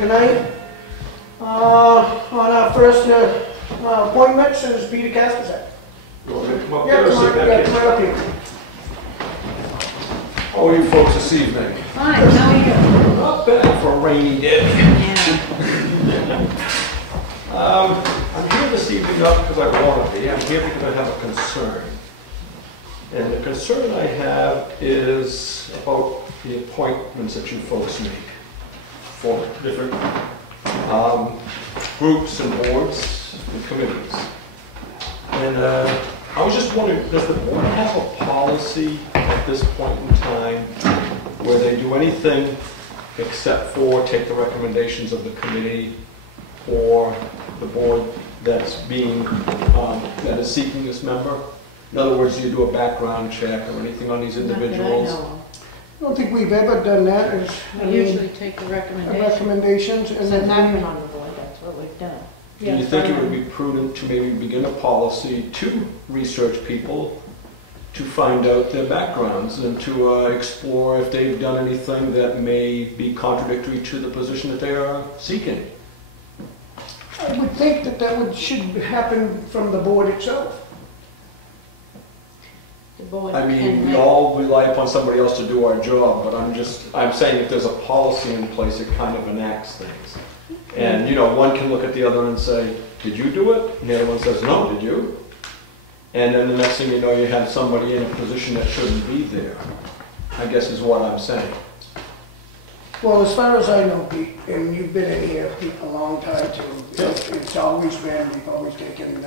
tonight. On our first appointment is Peter Kasperzak. You want me to come up Yeah, there or sit back come here? right up here. How are you folks this evening? Fine, how are you? Not bad for a rainy day. Yeah. I'm here this evening not because I want to be. I'm here because I have a concern. And the concern I have is about the appointments that you folks make for different groups and boards and committees. And I was just wondering, does the board have a policy at this point in time where they do anything except for take the recommendations of the committee or the board that's being, that is seeking this member? In other words, do you do a background check or anything on these individuals? I don't think we've ever done that. We usually take the recommendations. Recommendations and Since I've been then on the board, that's what we've done. Do you think it would be prudent to maybe begin a policy to research people, to find out their backgrounds, and to explore if they've done anything that may be contradictory to the position that they are seeking? I would think that should happen from the board itself. The board I mean, can we make- all rely upon somebody else to do our job, but I'm saying if there's a policy in place, it kind of enacts things. And, you know, one can look at the other and say, did you do it? And the other one says, no, did you? And then the next thing you know, you have somebody in a position that shouldn't be there, I guess is what I'm saying. Well, as far as I know, Pete, and you've been in here Pete, a long time too, it's always been, we've always taken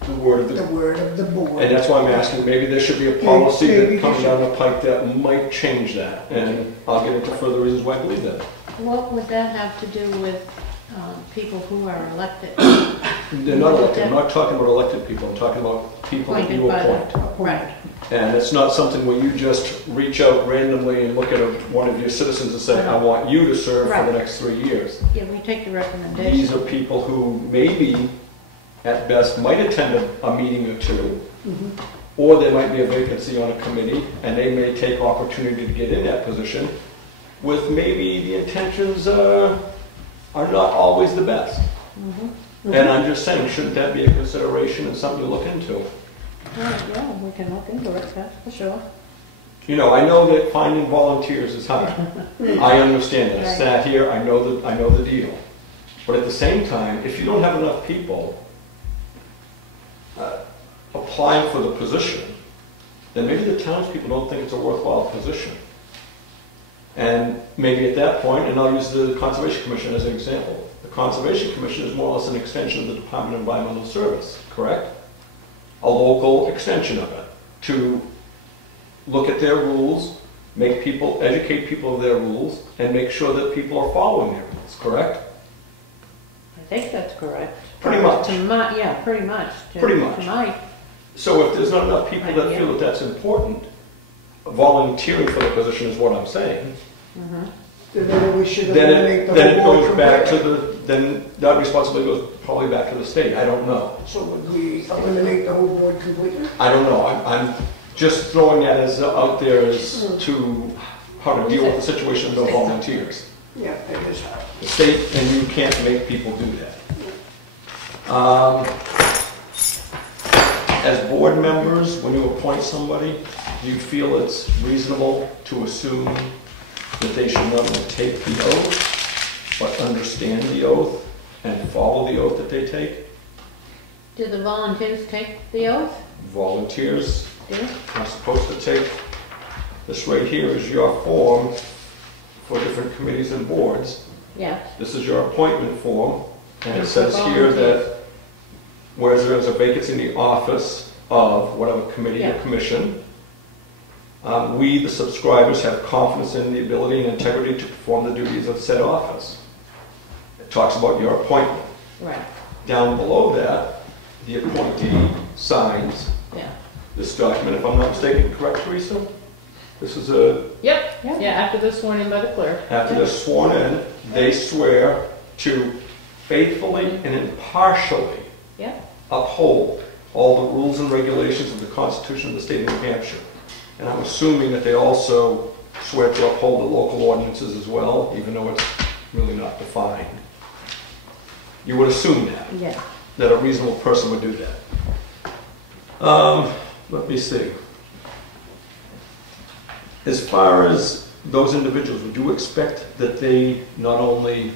The word of the word of the board. And that's why I'm asking, maybe there should be a policy Maybe that comes down the pike that might change that. And I'll get into further reasons why I believe that. What would that have to do with people who are elected? They're not elected. I'm not talking about elected people. I'm talking about people that you Appointed by appoint. Right. And it's not something where you just reach out randomly and look at one of your citizens and say, I want you to serve for the next 3 years. Yeah, we take the recommendations. These are people who maybe, at best, might attend a meeting or two, or there might be a vacancy on a committee, and they may take opportunity to get in that position with maybe the intentions are not always the best. And I'm just saying, shouldn't that be a consideration and something to look into? Yeah, we can look into it, that's for sure. You know, I know that finding volunteers is hard. I understand that. I Right. sat here, I know the deal. But at the same time, if you don't have enough people applying for the position, then maybe the townspeople don't think it's a worthwhile position. And maybe at that point, and I'll use the Conservation Commission as an example. The Conservation Commission is more or less an extension of the Department of Environmental Service, correct? A local extension of it, to look at their rules, educate people of their rules, and make sure that people are following their rules, correct? I think that's correct. Pretty much. Yeah, pretty much. Pretty much. To my, So if there's not enough people that feel that that's important, volunteering for the position is what I'm saying, Then we should then eliminate the it whole board goes back to completely. then that responsibility goes probably back to the state. I don't know. So would we eliminate the whole board completely? I don't know. I'm just throwing that as out there as to how to deal with the situation of no volunteers. Yeah, it is hard. The state, and you can't make people do that. As board members, when you appoint somebody, do you feel it's reasonable to assume that they should not only take the oath, but understand the oath and follow the oath that they take? do the volunteers take the oath? Volunteers Do? are supposed to take, this right here is your form for different committees and boards. Yeah. This is your appointment form, and it And says for here volunteers. that whereas there is a vacancy in the office of whatever committee or Yeah. commission, we, the subscribers, have confidence in the ability and integrity to perform the duties of said office. It talks about your appointment. Right, Down below that, the appointee signs yeah. this document, if I'm not mistaken, correct, Teresa? This is a, Yep, yeah, after they're sworn in by the clerk. after they're sworn in, they swear to faithfully and impartially Yeah. uphold all the rules and regulations of the Constitution of the state of New Hampshire. And I'm assuming that they also swear to uphold the local ordinances as well, even though it's really not defined. You would assume Yeah. that a reasonable person would do that. Let me see. As far as those individuals, would you expect that they not only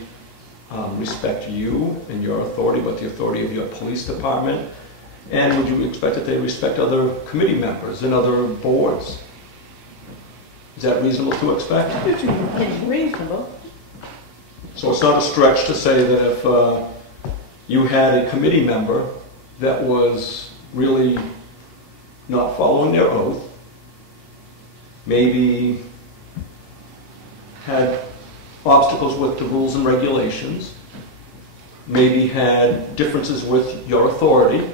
respect you and your authority, but the authority of your police department? And would you expect that they respect other committee members and other boards? Is that reasonable to expect? It's reasonable. So it's not a stretch to say that if you had a committee member that was really not following their oath, maybe had obstacles with the rules and regulations, maybe had differences with your authority,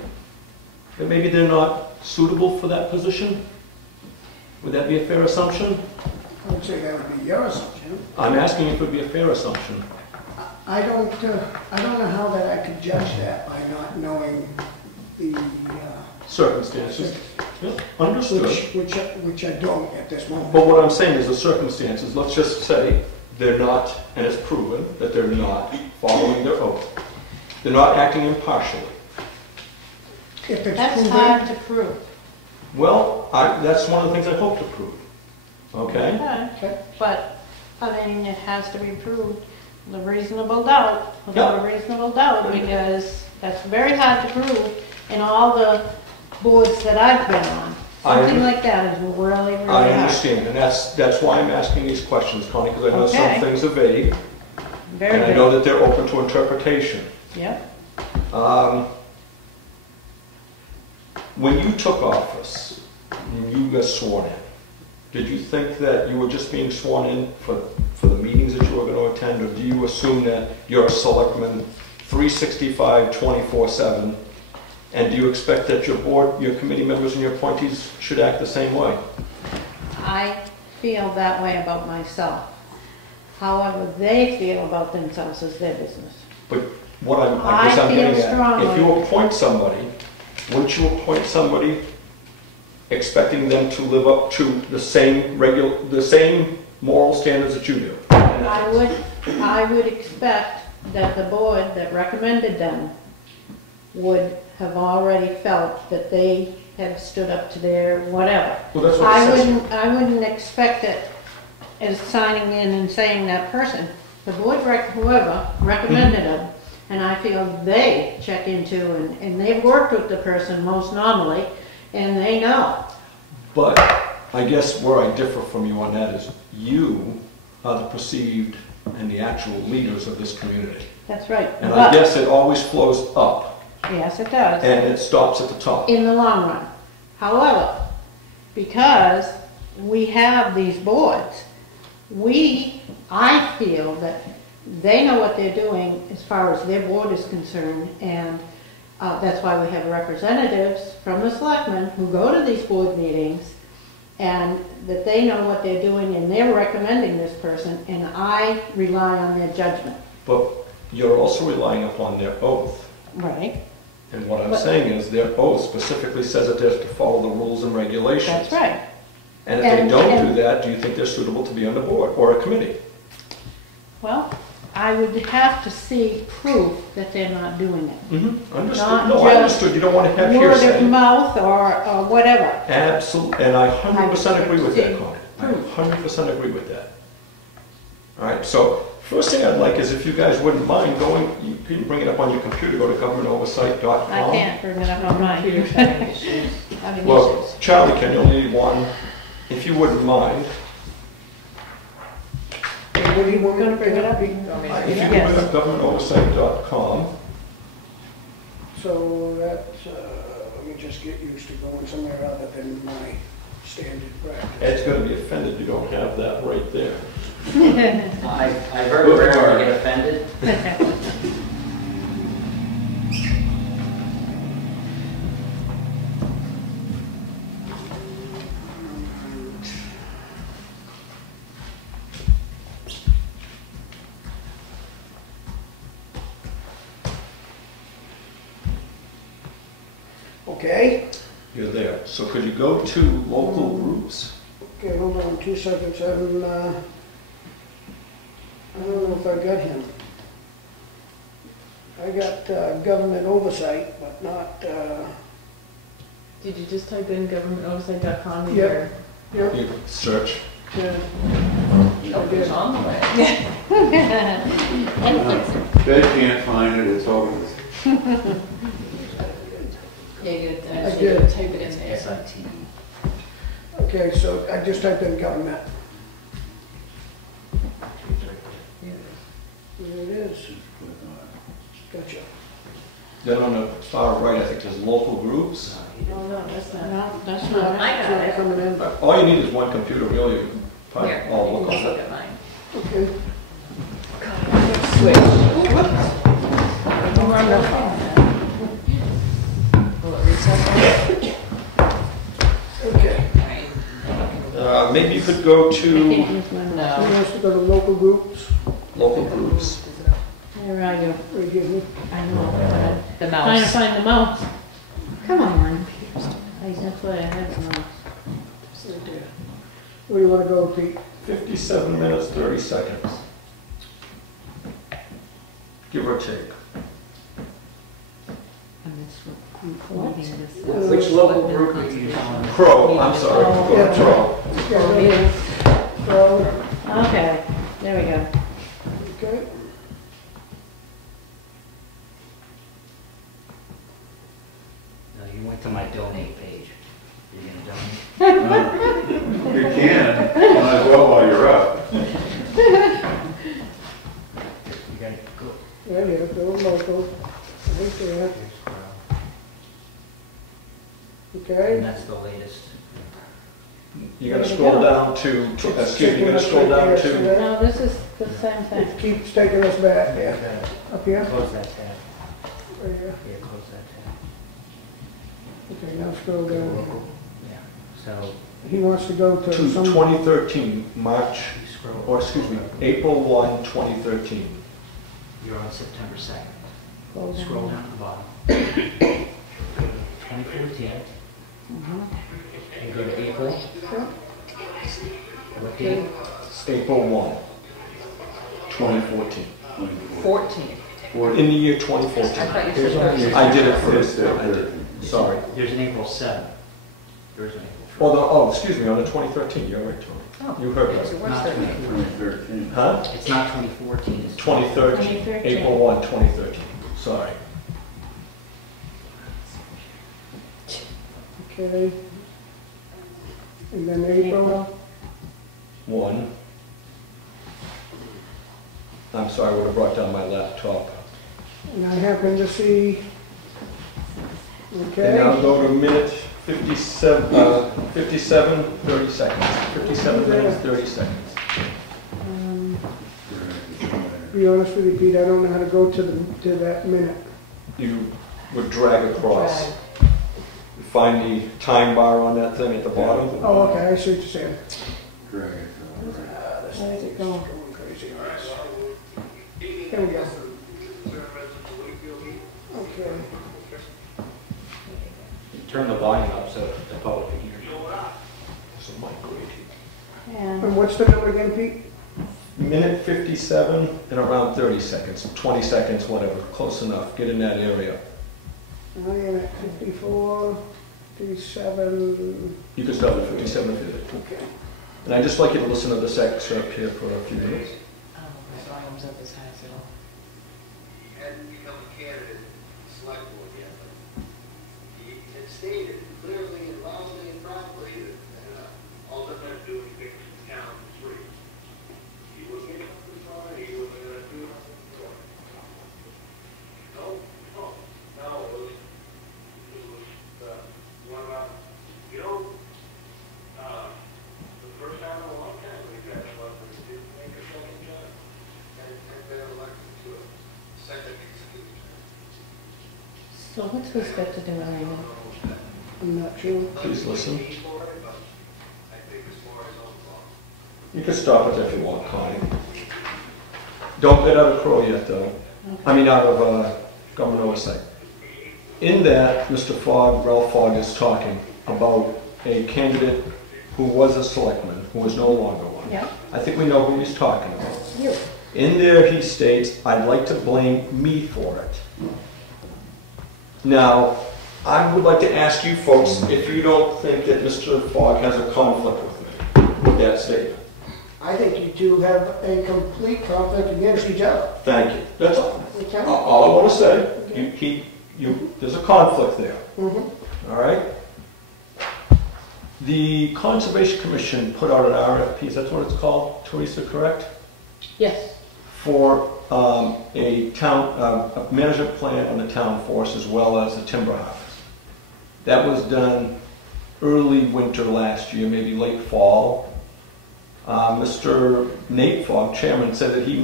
that maybe they're not suitable for that position? Would that be a fair assumption? I would say that would be your assumption. I'm asking if it would be a fair assumption. I don't know how that I could judge that by not knowing the, Circumstances. Yeah, understood. which I don't at this moment. But what I'm saying is the circumstances, let's just say they're not, and it's proven that they're not following their oath. They're not acting impartially. If it's That's proven, hard to prove. Well, that's one of the things I hope to prove. Okay? Okay. But, I mean, it has to be proved, the reasonable doubt, without a reasonable doubt, because that's very hard to prove in all the boards that I've been on. Something like that is really, really hard. I understand, and that's why I'm asking these questions, Connie, because I know some Okay. things are vague, Very and I good. know that they're open to interpretation. Yep. When you took office, when you got sworn in, did you think that you were just being sworn in for the meetings that you were going to attend, or do you assume that you're a selectman 365, 24/7, and do you expect that your board, your committee members, and your appointees should act the same way? I feel that way about myself. However, they feel about themselves is their business. But what I guess I I'm feel getting at, strongly. if you appoint somebody, wouldn't you appoint somebody expecting them to live up to the same moral standards that you do? I would expect that the board that recommended them would have already felt that they have stood up to their whatever. Well, that's what it says. I wouldn't expect it as signing in and saying that person. The board, whoever recommended them, and I feel they check into, and they've worked with the person most normally, and they know. But I guess where I differ from you on that is you are the perceived and the actual leaders of this community. That's right. And I But- guess it always flows up Yes, it does. and it stops at the top. In the long run. However, because we have these boards, I feel that they know what they're doing as far as their board is concerned, and that's why we have representatives from the selectmen who go to these board meetings, and that they know what they're doing, and they're recommending this person, and I rely on their judgment. But you're also relying upon their oath. Right? And what I'm But- saying is their oath specifically says that they're to follow the rules and regulations. That's right. And if they And- don't and- do that, do you think they're suitable to be on the board or a committee? Well, I would have to see proof that they're not doing it. Understood. Not No, I just understood. You don't want to have Word of hearsay. mouth or whatever. Absolutely, and I 100% agree with that, See, Connie. I proof. 100% agree with that. All right, so first thing I'd like is if you guys wouldn't mind going, you can bring it up on your computer, go to GovernmentOversite.com. I can't bring it up on mine. Computer's having issues. Having Well, issues. Charlie, can you only need one? If you wouldn't mind, What do you want me to Gonna bring it up? if you Yes. could bring up GovernmentOversite.com. So that's, let me just get used to going somewhere other than my standard practice. Ed's going to be offended you don't have that right there. I very rarely get offended. Okay, You're there. So could you go to local groups? okay, hold on 2 seconds. don't know if I got him. I got government oversight, but not, Did you just type in GovernmentOversite.com? Yeah. You search. yeah, Oh, it's on the way. They can't find it, it's over. Yeah, you I gotta did. type it in there. SIT. okay, so I just typed in government. There it is. Gotcha. Then on the far right, I think there's local groups. Oh, no, that's not. No, that's No, not. I It's got not it. coming in. But all you need is one computer, really. You can probably Here, all you look can on look it. at mine. Okay. Switch. Will it reset? Okay. Maybe you could go to Who No. wants to go to local groups? local groups. Where are you? Right here. I know, The but trying to mouse. find the mouse. Come on. That's why I had the mouse. Right there. Where do you want to go, Pete? 57 minutes, 30 seconds. Give or take. Which local group are you on? Crow, I'm sorry. Go Yeah. to Crow. Yeah, so, Okay, there we go. okay. No, you went to my donate page. You're gonna donate? You can, might as well while you're up. You gotta go. Yeah, yeah, go local. Right there. Here's Crow. Okay. And that's the latest. You're gonna scroll down to, excuse me, you're gonna scroll down to, No, this is the same thing. It keeps taking us back, You yeah. gotta Up here? Close that tab. Right here. Yeah, close that tab. Okay, now scroll down. Local. Yeah, so He wants to go to to some, 2013, March, you scroll. or excuse me, April 1, 2013. You're on September 2nd. Scroll down. Scroll down to the bottom. 2014. And go to April. What date? April 1, 2014. 14. In the year I 2014. thought you said 13. I did it first. I did. Sorry. There's an April 7th. There's an April 1st. Oh, excuse me, on the 2013, you're right, Tony. You heard Okay, so me. what's Not that? 2013. Huh? It's not 2014, it's 2013, 2013. April 1, 2013. Sorry. okay. And then April. 1. I'm sorry, I would have brought down my laptop. And I happen to see, And now okay, go to minute 57, 30 seconds. 57 minutes, 30 seconds. to be honest with you, Pete, I don't know how to go to that minute. You would drag across. Drag. Find the time bar on that thing at the bottom. Oh, okay, I see what you're saying. Drag it. This thing's going crazy on us. Here we go. Okay. Turn the volume up so the public can hear you. So mic right here. And And what's the number again, Pete? Minute 57 and around 30 seconds, 20 seconds, whatever, close enough. Get in that area. I am at 54, 57. You can start at 57 and 50. Okay. And I'd just like you to listen to this excerpt here for a few minutes. My volume's up as high as it'll. Hadn't become a candidate for select board yet, but he had stated clearly and loudly and proudly that all they're going to do is pick the town for free. He wasn't going to come to front, he wasn't going to do it on the floor. No, it was one about, the first time in a long time we've had elected to make a second term, and been elected to a second executive term. so what's this got to do with anything? I'm not sure. Please listen. For it, but I think it's more his own fault. You can stop it if you want, Connie. Don't get out of Crow yet, though. I mean, out of government oversight. In that, Mr. Fogg, Ralph Fogg, is talking about a candidate who was a selectman, who is no longer one. Yeah. I think we know who he's talking about. You. In there, he states, "I'd like to blame me for it." Now, I would like to ask you folks if you don't think that Mr. Fogg has a conflict with me, with that statement. I think you two have a complete conflict against each other. Thank you. That's all. Okay? All I want to say, there's a conflict there. Mhm. All right? The Conservation Commission put out an RFP, is that what it's called, Teresa, correct? Yes. For a management plan on the town forest as well as a timber harvest. That was done early winter last year, maybe late fall. Mr. Nate Fogg, chairman, said that he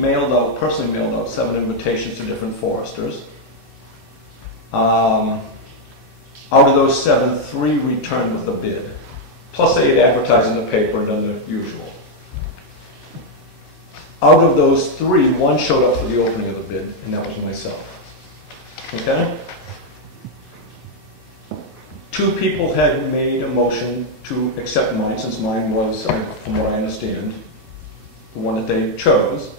personally mailed out 7 invitations to different foresters. Out of those 7, 3 returned with a bid. Plus they had advertised in the paper and done the usual. Out of those 3, 1 showed up for the opening of the bid, and that was myself. Okay? 2 people had made a motion to accept mine, since mine was, from what I understand, the one that they chose.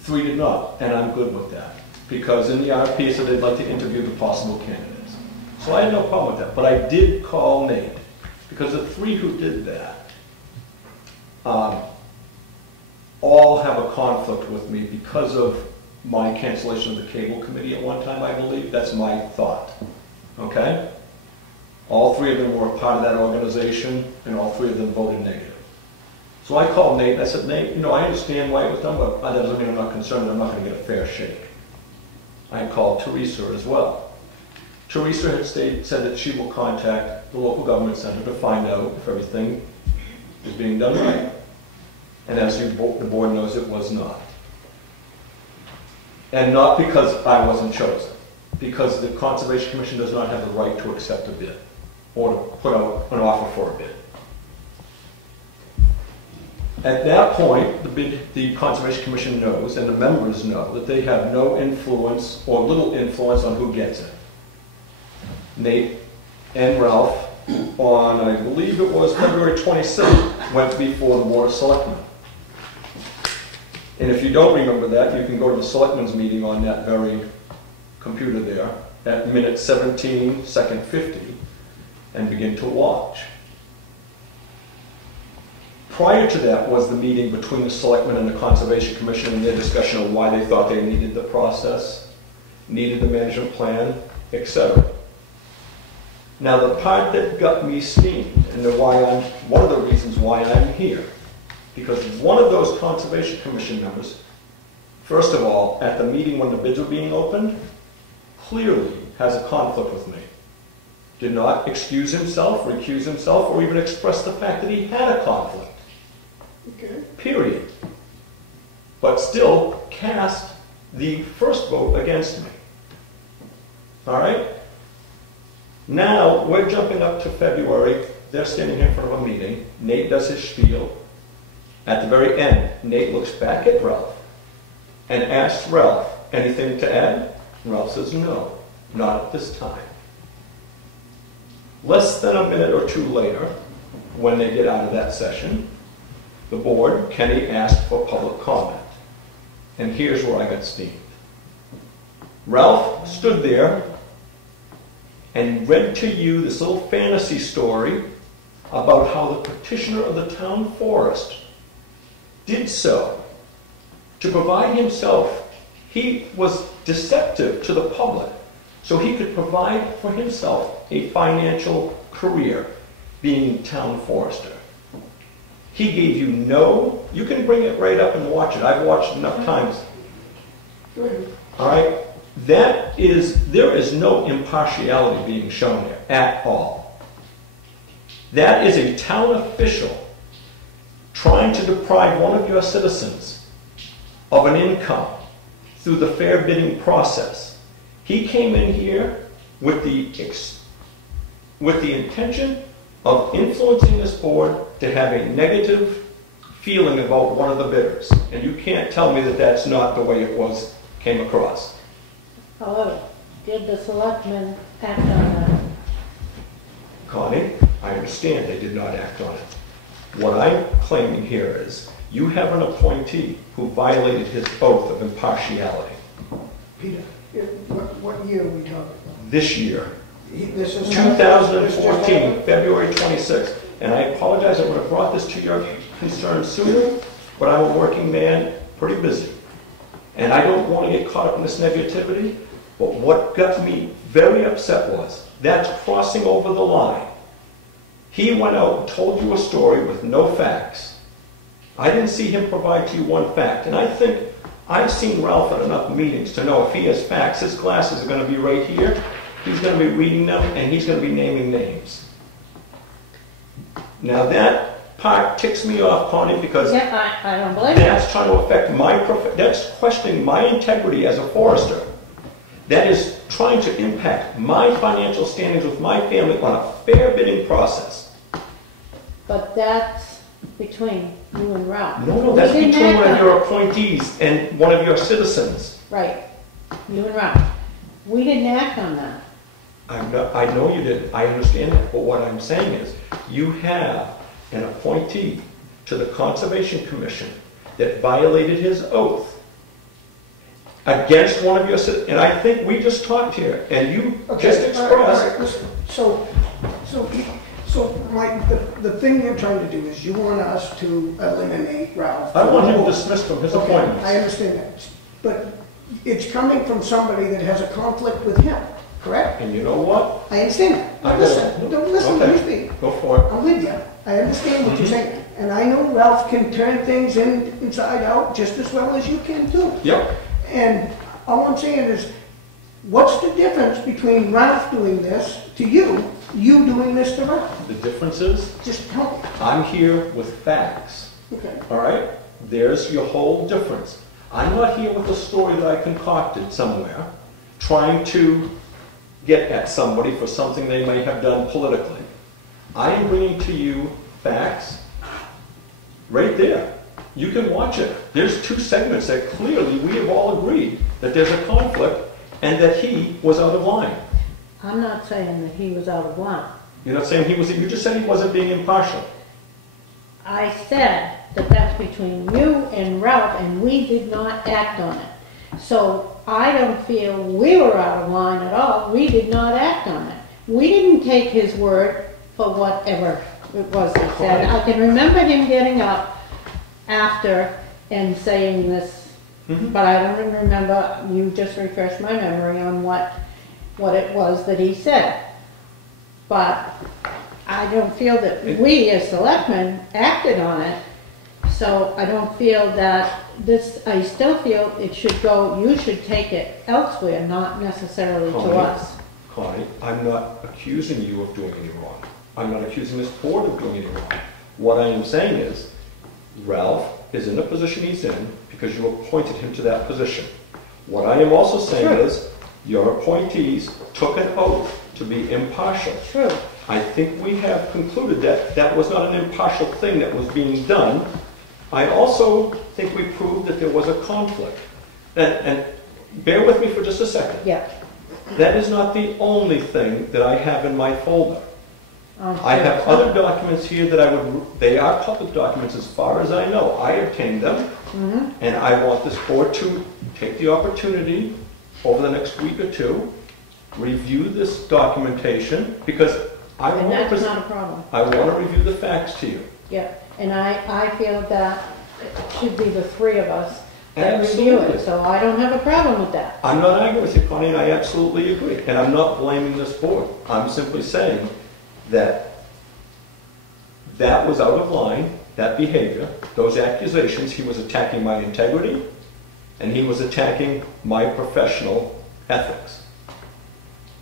3 did not, and I'm good with that, because in the RFP it said they'd like to interview the possible candidates. So I had no problem with that, but I did call Nate, because the 3 who did that all have a conflict with me because of my cancellation of the cable committee at one time, I believe. That's my thought. Okay? All 3 of them were a part of that organization, and all 3 of them voted negative. So I called Nate, and I said, Nate, I understand why it was done, but that doesn't mean I'm not concerned that I'm not going to get a fair shake. I called Teresa as well. Teresa had said that she will contact the local government center to find out if everything is being done right. And as the board knows, it was not. And not because I wasn't chosen, because the Conservation Commission does not have the right to accept a bid or to put out an offer for a bid. At that point, the Conservation Commission knows, and the members know, that they have no influence or little influence on who gets it. Nate and Ralph, on I believe it was February 26th, went before the Board of Selectmen. And if you don't remember that, you can go to the Selectmen's meeting on that very computer there at minute 17, second 50, and begin to watch. Prior to that was the meeting between the Selectmen and the Conservation Commission and their discussion of why they thought they needed the process, needed the management plan, etc. Now the part that got me steamed, and one of the reasons why I'm here, because one of those Conservation Commission members, first of all, at the meeting when the bids were being opened, clearly has a conflict with me. Did not excuse himself, recuse himself, or even express the fact that he had a conflict. Okay. Period. But still cast the first vote against me. All right? Now, we're jumping up to February. They're standing here in front of a meeting. Nate does his spiel. At the very end, Nate looks back at Ralph and asks Ralph, anything to add? Ralph says, no, not at this time. Less than a minute or 2 later, when they get out of that session, the board, Kenny, asked for public comment. And here's where I got steamed. Ralph stood there and read to you this little fantasy story about how the petitioner of the town forest did so to provide himself. He was deceptive to the public so he could provide for himself a financial career being town forester. He gave you you can bring it right up and watch it. I've watched enough times. Go ahead. All right? There is no impartiality being shown here at all. That is a town official trying to deprive one of your citizens of an income through the fair bidding process. He came in here with the intention of influencing this board to have a negative feeling about one of the bidders. And you can't tell me that that's not the way it came across. However, did the selectmen act on that? Connie, I understand they did not act on it. What I'm claiming here is You have an appointee who violated his oath of impartiality Peter, what year are we talking about? this year. This is 2014, February 26th. And I apologize, I would have brought this to your concern sooner, but I'm a working man, pretty busy. And I don't want to get caught up in this negativity, but what got me very upset was, that's crossing over the line. He went out and told you a story with no facts. I didn't see him provide to you one fact. And I think I've seen Ralph at enough meetings to know if he has facts, his glasses are going to be right here. He's going to be reading them, and he's going to be naming names. Now that part ticks me off, Connie, because Yeah, I don't blame you. that's trying to affect that's questioning my integrity as a forester. That is trying to impact my financial standings with my family on a fair bidding process. But that's between you and Ralph. No, that's We didn't between act one of on your it. appointees and one of your citizens. Right, you and Ralph. We didn't act on that. I know you didn't. I understand that. But what I'm saying is, you have an appointee to the Conservation Commission that violated his oath against one of your citizens. And I think we just talked here, and you just all right, expressed. listen. The thing you're trying to do is you want us to eliminate Ralph. I want him dismissed from his Okay, appointments. I understand that, but it's coming from somebody that has a conflict with him, correct? And you know what? I understand that. I Listen, don't listen to me Okay, speak. go for it. I'm with you. I understand what you're saying. And I know Ralph can turn things inside out just as well as you can too. Yep. And all I'm saying is, what's the difference between Ralph doing this to you doing this to Ralph? The difference is, Just tell me. I'm here with facts. Okay. All right? There's your whole difference. I'm not here with a story that I concocted somewhere, trying to get at somebody for something they may have done politically. I am bringing to you facts right there. You can watch it. There's two segments that clearly we have all agreed that there's a conflict and that he was out of line. I'm not saying that he was out of line. You're not saying he was, you just said he wasn't being impartial. I said that that's between you and Ralph, and we did not act on it. So I don't feel we were out of line at all. We did not act on it. We didn't take his word for whatever it was he said. I can remember him getting up after and saying this, but I don't even remember, you just refreshed my memory on what it was that he said. But I don't feel that we as selectmen acted on it, so I don't feel that this, I still feel it should go, you should take it elsewhere, not necessarily to us. Connie, I'm not accusing you of doing any wrong. I'm not accusing this board of doing any wrong. What I am saying is, Ralph is in the position he's in because you appointed him to that position. What I am also saying Sure. is, your appointees took an oath to be impartial. True. I think we have concluded that that was not an impartial thing that was being done. I also think we proved that there was a conflict. And bear with me for just a second. Yeah. That is not the only thing that I have in my folder. I'm I sure. have other documents here that they are public documents as far as I know. I obtained them, and I want this board to take the opportunity over the next week or two, review this documentation, because I And want that's to not a problem. I want to review the facts to you. Yeah, and I feel that it should be the three of us that review Absolutely. it, so I don't have a problem with that. I'm not arguing with you, Connie, and I absolutely agree. And I'm not blaming this board. I'm simply saying that that was out of line, that behavior, those accusations. He was attacking my integrity, and he was attacking my professional ethics.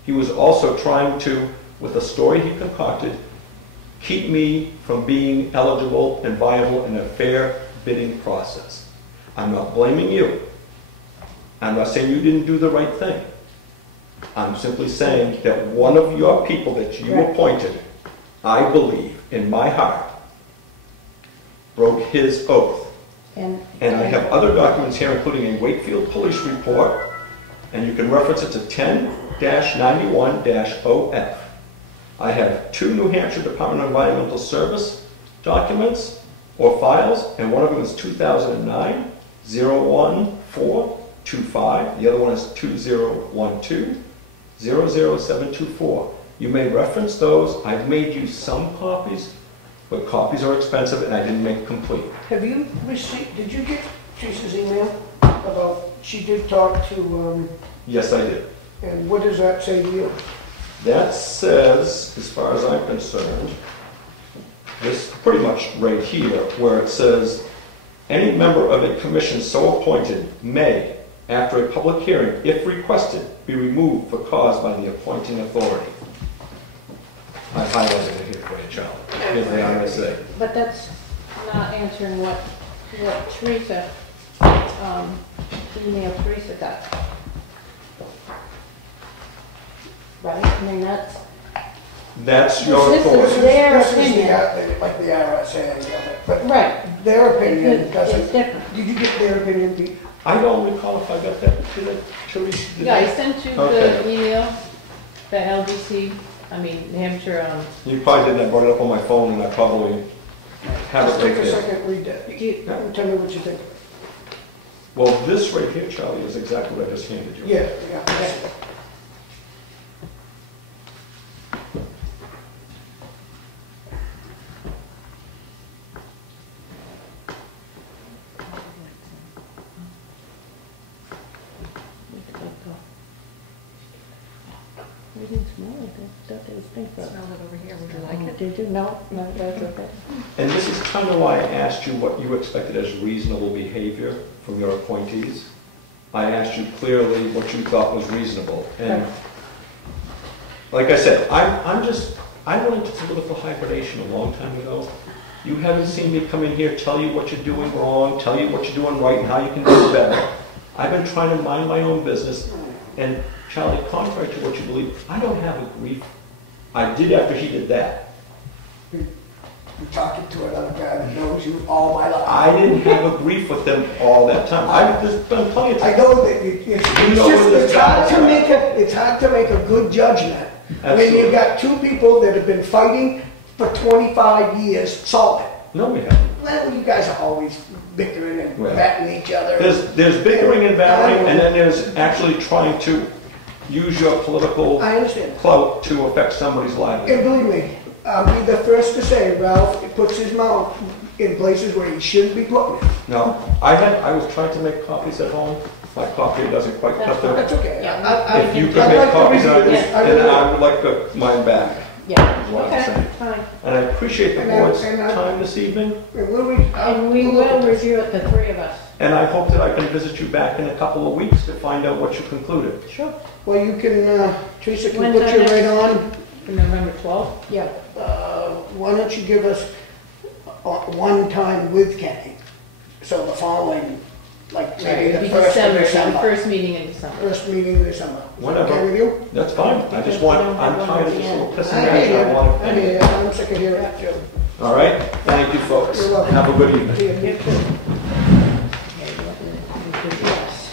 He was also trying to, with a story he concocted, keep me from being eligible and viable in a fair bidding process. I'm not blaming you. I'm not saying you didn't do the right thing. I'm simply saying that one of your people that you Right. appointed, I believe, in my heart, broke his oath. And I have other documents here, including a Wakefield police report, and you can reference it to 10-91-OF. I have 2 New Hampshire Department of Environmental Service documents, or files, and one of them is 2009 01425. The other one is 2012 00724. You may reference those. I've made you some copies, but copies are expensive and I didn't make complete. Have you received, did you get Teresa's email about, she did talk to, Yes, I did. and what does that say to you? That says, as far as I'm concerned, this pretty much right here, where it says, any member of a commission so appointed may, after a public hearing, if requested, be removed for cause by the appointing authority. I highlighted it here for you, Charlie. Here's the RSA. But that's not answering what Teresa, email Teresa got. Right, I mean, That's your This is authority. their This is the, opinion. like the RSA, but Right, their opinion it's doesn't, different. did you get their opinion, Pete? I don't recall if I got that. Did it, Teresa? Did Yeah, I I? sent you Okay. the email, the LDC, New Hampshire, You probably didn't. I brought it up on my phone and I probably have Just it take right a there. second, read that. Do you- Tell me what you think. Well, this right here, Charlie, is exactly what I just handed you. Yeah, yeah. We didn't smell it, I thought they was pink. smell it over here, would you like it? Did you? No, that's okay. And this is kind of why I asked you what you expected as reasonable behavior from your appointees. I asked you clearly what you thought was reasonable. And like I said, I went into political hibernation a long time ago. You haven't seen me come in here, tell you what you're doing wrong, tell you what you're doing right and how you can do better. I've been trying to mind my own business. And Charlie, contrary to what you believe, I don't have a grief. I did after he did that. You're talking to another guy that knows you all my life. I didn't have a grief with them all that time. There's been plenty of I times. know that it's hard to make a good judgment when Absolutely. you've got two people that have been fighting for 25 years solid. No, we haven't. Well, you guys are always bickering and Well, batting each other. There's bickering and battering, and then there's actually trying to use your political I understand. clout to affect somebody's And livelihood. believe me, I'll be the first to say Ralph puts his mouth in places where he shouldn't be putting it. No, I was trying to make copies at home. My copier doesn't quite cut That's the. okay. Yeah. If you could I'd make like to copies, review this. then I would like mine back, Yeah, is what I'm okay, saying. fine. And I appreciate the And board's and I- time this evening, And And we will review it, the three of us. and I hope that I can visit you back in a couple of weeks to find out what you concluded. Sure. Well, you can, Teresa can When's put our you next- right on. For November 12th? Yeah. Why don't you give us one time with Kenny? So the following, like maybe It'd the be first of the December. first meeting in December. First meeting in December. Whatever. Okay with you? That's fine. I just want, I'm tired of this little pissing I match. hear I you. want I hear you. I'm sick of hearing it too. All right? Thank you, folks. You're welcome. Have a good evening. See you. You too. Yes.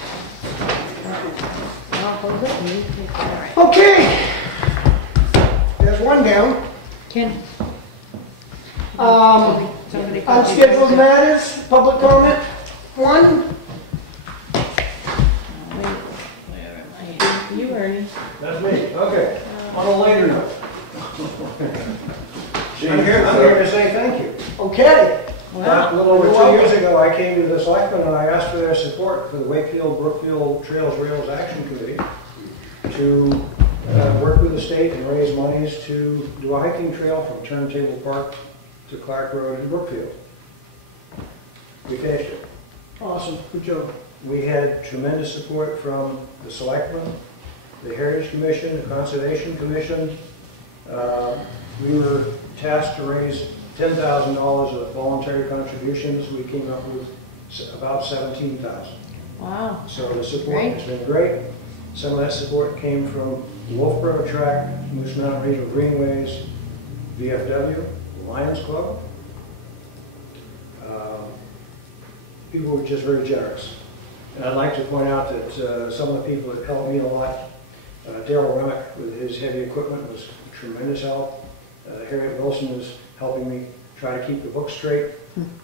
I'll hold it and you take it. All right. Okay. There's one down. Ken? Somebody call me. Unscheduled matters, public comment, one. Where am I? You, Ernie. That's me, okay. On a lighter note. I'm here to say thank you. Okay. A little over 2 years ago, I came to the selectmen and I asked for their support for the Wakefield Brookfield Trails Rails Action Committee to work with the state and raise monies to do a hiking trail from Turntable Park to Clark Road in Brookfield. We finished it. Awesome, good job. We had tremendous support from the selectmen, the Heritage Commission, the Conservation Commission. We were tasked to raise $10,000 of voluntary contributions. We came up with about $17,000. Wow. So the support Great. has been great. Some of that support came from the Wolfboro Tract, Moose Mountain Regional Greenways, VFW, Lions Club. People were just very generous. And I'd like to point out that some of the people that helped me a lot, Daryl Remick with his heavy equipment was tremendous help. Harriet Wilson is helping me try to keep the books straight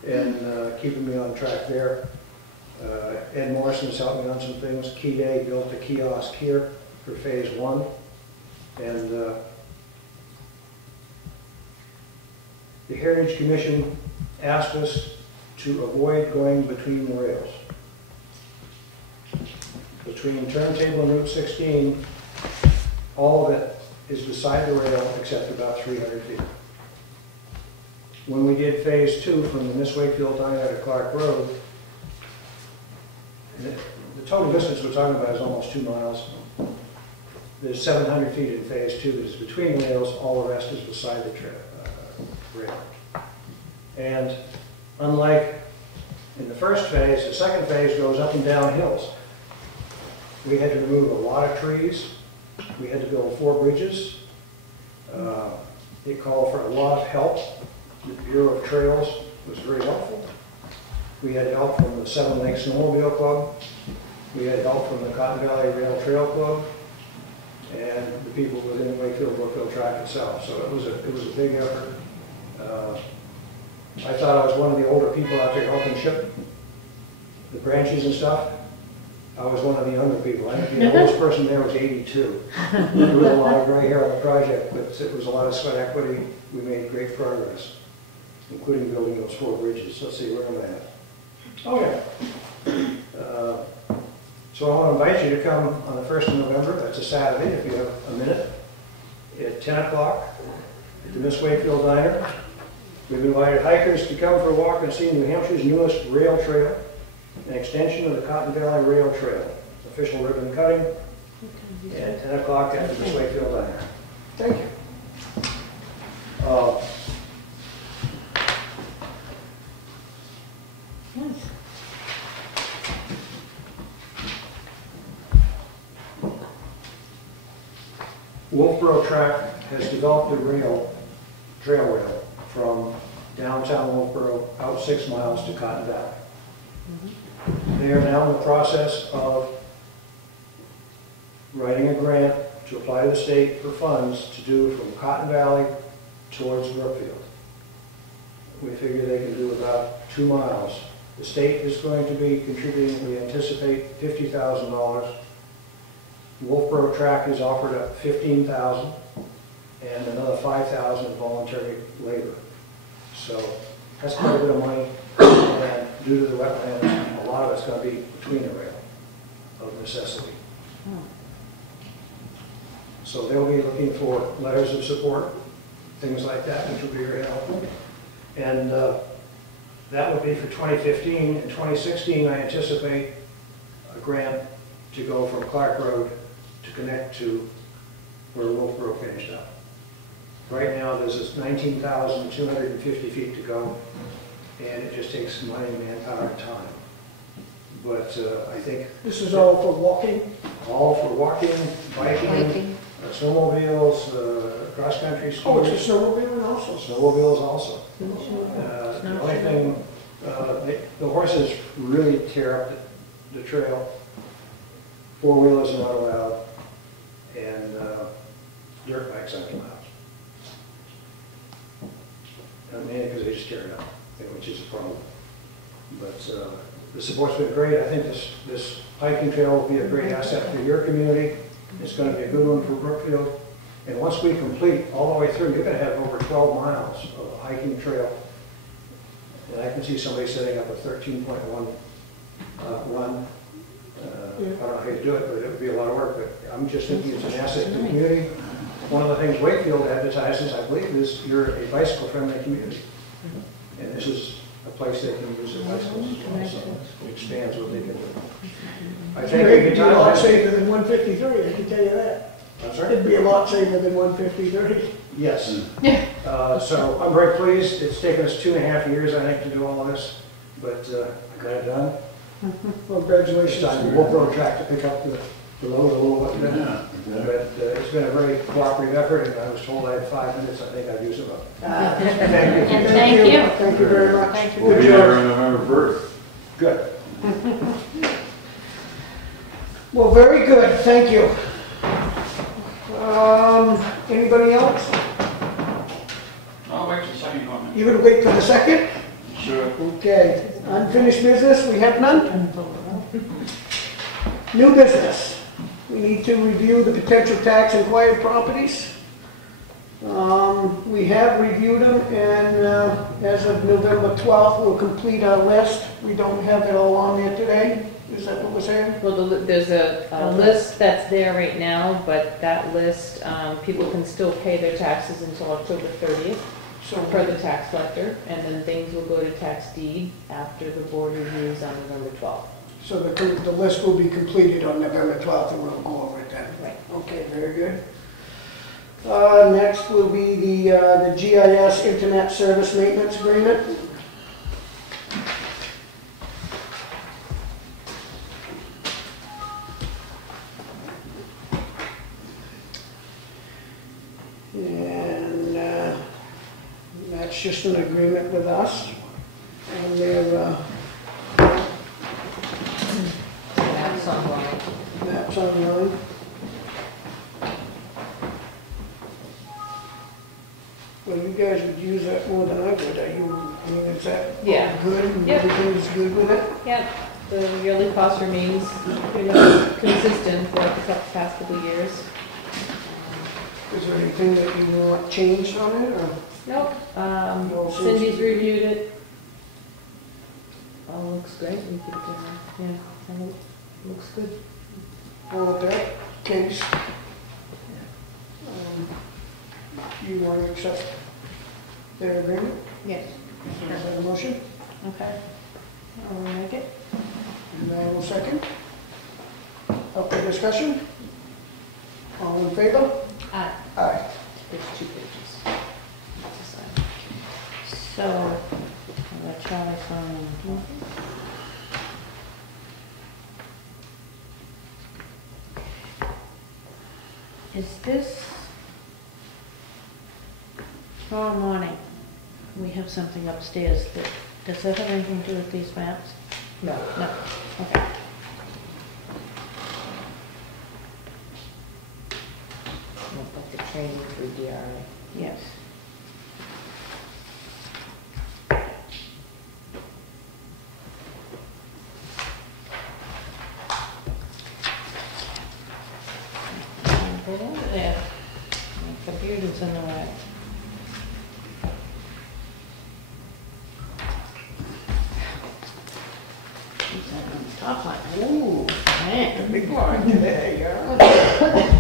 and keeping me on track there. Ed Morrison's helped me on some things. Key Day built a kiosk here for phase 1. And the Heritage Commission asked us to avoid going between the rails. Between Turntable and Route 16, all of it is beside the rail except about 300 feet. When we did phase 2 from the Miss Wakefield Diner to Clark Road, the total distance we're talking about is almost 2 miles. There's 700 feet in phase 2 that is between the rails, all the rest is beside the rail. And unlike in the first phase, the second phase goes up and down hills. We had to remove a lot of trees. We had to build 4 bridges. It called for a lot of help. The Bureau of Trails was very helpful. We had help from the Seven Lakes Snowmobile Club. We had help from the Cotton Valley Rail Trail Club and the people within the Wakefield Brookfield track itself. So it was a big effort. I thought I was one of the older people out there helping ship the branches and stuff. I was one of the younger people. I think the oldest person there was 82. There was a lot of gray hair on the project, but it was a lot of sweat equity. We made great progress, including building those 4 bridges. Let's see, where am I at? Oh, yeah. So I want to invite you to come on the 1st of November. That's a Saturday, if you have a minute, at 10 o'clock at the Miss Wakefield Diner. We've invited hikers to come for a walk and see New Hampshire's newest rail trail, an extension of the Cotton Valley Rail Trail. Official ribbon cutting at 10 o'clock at the Miss Wakefield Diner. Thank you. Wolfboro Track has developed a trail rail from downtown Wolfboro out 6 miles to Cotton Valley. They are now in the process of writing a grant to apply to the state for funds to do from Cotton Valley towards Brookfield. We figure they can do about 2 miles. The state is going to be contributing, we anticipate, $50,000. Wolfboro Track has offered up $15,000 and another $5,000 in voluntary labor. So that's quite a bit of money, and due to the wetlands, a lot of it's going to be between the rail of necessity. So they'll be looking for letters of support, things like that, which will be very helpful. And that would be for 2015. In 2016, I anticipate a grant to go from Clark Road to connect to where Wolfboro finished up. Right now, there's this 19,250 feet to go, and it just takes money, manpower, and time. But I think... This is all for walking? All for walking, biking, snowmobiles, cross-country skiing. Oh, it's a snowmobile also? Snowmobiles also. The only thing, the horses really tear up the trail. 4-wheelers are not allowed, and dirt bikes aren't allowed. Mainly because they just tear it up, which is a problem. But the support's been great. I think this hiking trail will be a great asset for your community. It's going to be a good one for Brookfield. And once we complete all the way through, you're going to have over 12 miles of a hiking trail. And I can see somebody setting up a 13.1 run. I don't know how you do it, but it would be a lot of work. But I'm just thinking it's an asset to the community. One of the things Wakefield advertises, I believe, is you're a bicycle-friendly community. And this is a place they can use their bicycles as well, so it expands what they can do. I think It'd be a lot safer than 153, I can tell you that. I'm sorry? It'd be a lot safer than 153. Yes. So I'm very pleased. It's taken us 2.5 years, I think, to do all of this, but I got it done. Well, congratulations. It's on the Wolfboro track to pick up the load a little bit. Yeah, But it's been a very cooperative effort, and I was told I had 5 minutes. I think I've used them up. Thank you. And thank you. Thank you very much. Thank you. We'll be there on November 1st. Good. Well, very good, thank you. Anybody else? I'll wait till 2nd comment. You gonna wait for the second? Sure. Okay, unfinished business, we have none? New business, we need to review the potential tax acquired properties. We have reviewed them, and as of November 12th, we'll complete our list. We don't have it all on there today, is that what we're saying? Well, there's a list that's there right now, but that list, people can still pay their taxes until October 30th So, per the tax collector, and then things will go to tax deed after the board reviews on November 12th. so the list will be completed on November 12th, and we'll go over it then. Right. Okay, very good. Next will be the GIS Internet Service Maintenance Agreement. And that's just an agreement with us. And their That's online. maps online. Well, you guys would use that more than I would. I mean, is that Yeah. good? And Yep. everything's good with it? Yeah, the yearly cost remains pretty much consistent for the past couple of years. Is there anything that you want changed on it, or? Nope, No, so Cindy's it's- reviewed it. All looks great, we could, yeah, it looks good. Well, with that case, you want to accept their agreement? Yes. Is that a motion? Okay. I will make it. And I will second. Okay, discussion? All in favor? Aye. Aye. It's 2 pages. To sign. So, I'll let Charlie sign. Is this, tomorrow morning, we have something upstairs that, does that have anything to do with these maps? No. No, okay. Like the training for DRA. Yes. Get over there. My computer's in the way. Who's that on the top line? Ooh, man. Big line today, yeah.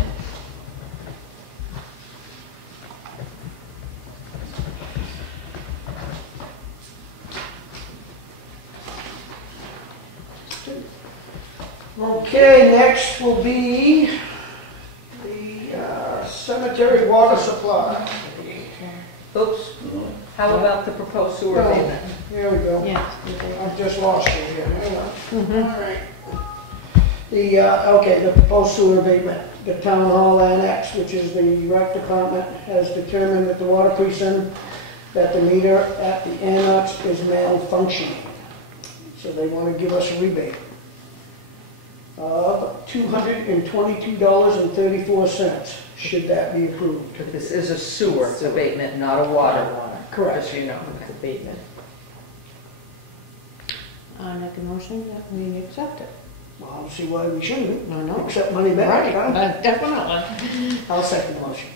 Okay, next will be the cemetery water supply. Oops, how about the proposed sewer Oh, abatement? Here we go. Yes. I've just lost you here, hang on. All right. Okay, the proposed sewer abatement, the Town Hall Annex, which is the rec department, has determined that the water precinct, that the meter at the annex is malfunctioning. So they want to give us a rebate of $222.34, should that be approved. But this is a sewer abatement, not a water, Correct. as you know. It's abatement. I make a motion that we accept it. Well, I don't see why we shouldn't. I know. Accept money back, huh? Definitely. I'll second the motion.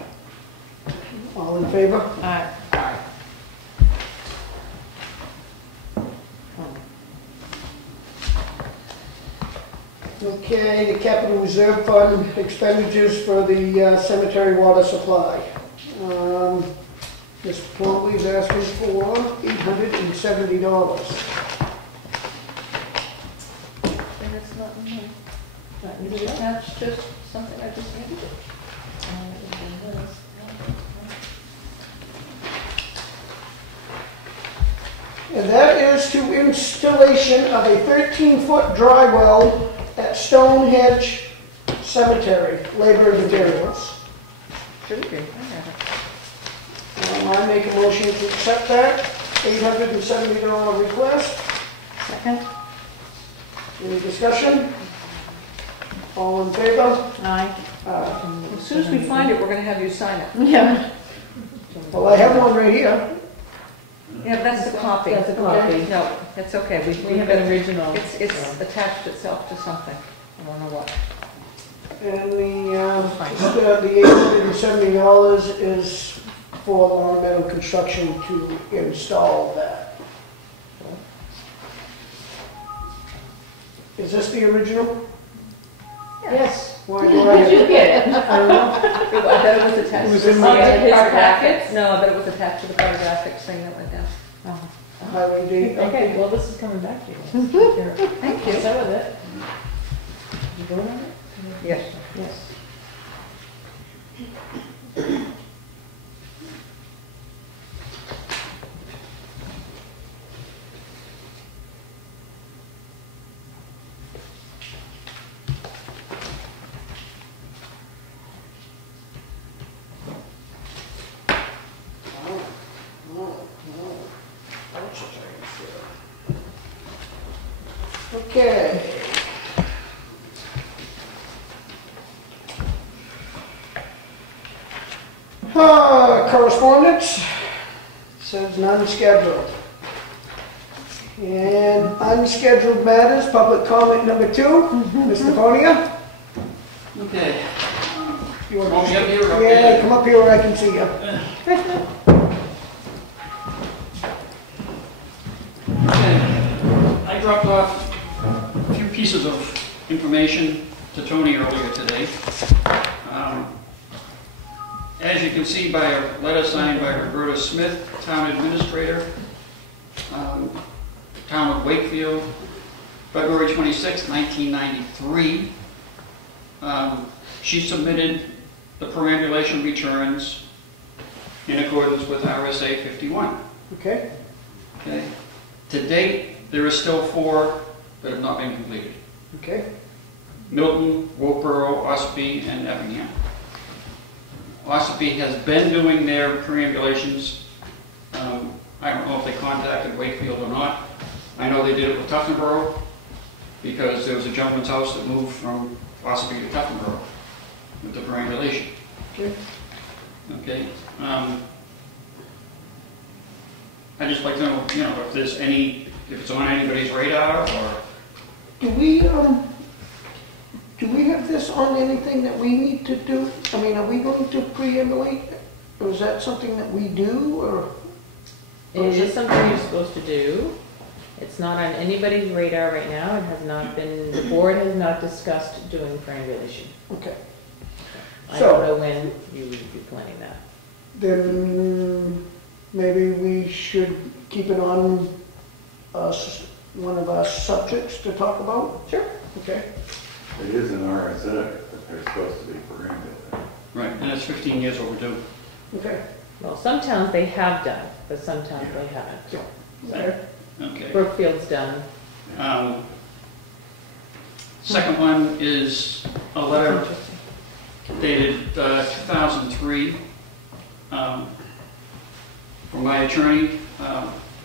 All in favor? Aye. Aye. Okay, the capital reserve fund expenditures for the cemetery water supply. Mr. Plumlee is asking for $870. And it's not in here. Is it attached to something I just handed you? And that is to installation of a 13-foot dry well at Stonehenge Cemetery, labor and materials. Should be. I have it. I make a motion to accept that, $870 request. Second? Any discussion? All in favor? Aye. As soon as we find it, we're gonna have you sign it. Yeah. Well, I have one right here. Yeah, that's the copy. That's a copy. No, it's okay. We have an original. It's attached itself to something. I don't know what. And the $870 is for Long Meadow Construction to install that. Is this the original? Yes. Why Where do I did you get it? I don't know. I bet it was attached It was to in the my- his photographics. packets? No, I bet it was attached to the photographics thing that went down. Highway D. Okay, well, this is coming back to you. Thank you. Is that with it? You vote on it? Yes. Yes. Okay. Correspondence, says none scheduled. And unscheduled matters, public comment number 2, Mr. Ponia. Okay. You want Want me up here or up Yeah, there? come up here where I can see you. Okay. I dropped off a few pieces of information to Tony earlier today. As you can see by a letter signed by Roberta Smith, Town Administrator, Town of Wakefield, February 26, 1993. She submitted the perambulation returns in accordance with RSA 51. Okay, Okay. To date, there is still 4 that have not been completed. okay, Milton, Woolboro, Ospey, and Effingham. Ospey has been doing their perambulations. I don't know if they contacted Wakefield or not. I know they did it with Tuftonboro because there was a gentleman's house that moved from Ospey to Tuftonboro with the perambulation. okay. Okay. I'd just like to know, if there's if it's on anybody's radar or. Do we have this on anything that we need to do? I mean, are we going to preambulate? Or is that something that we do, or? It is something you're supposed to do. It's not on anybody's radar right now. It has not been, the board has not discussed doing perambulation. Okay, I So- don't know when you would be planning that. then maybe we should keep it on one of our subjects to talk about? Sure. Okay, It is an RSA that they're supposed to be perambulating. Right, and it's 15 years overdue. okay, Well, some towns they have done, but some towns they haven't. okay. Okay. Brookfield's done. Second one is a letter Interesting. dated 2003 from my attorney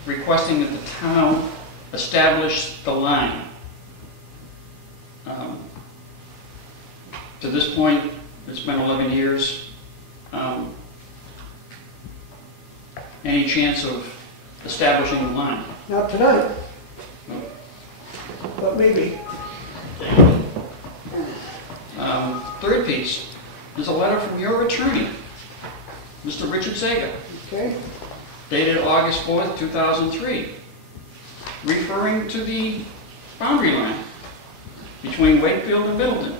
requesting that the town establish the line. To this point, it's been 11 years. Any chance of establishing the line? Not tonight, but maybe. Third piece is a letter from your attorney, Mr. Richard Sager, Okay, dated August 4th, 2003, referring to the boundary line between Wakefield and Middleton.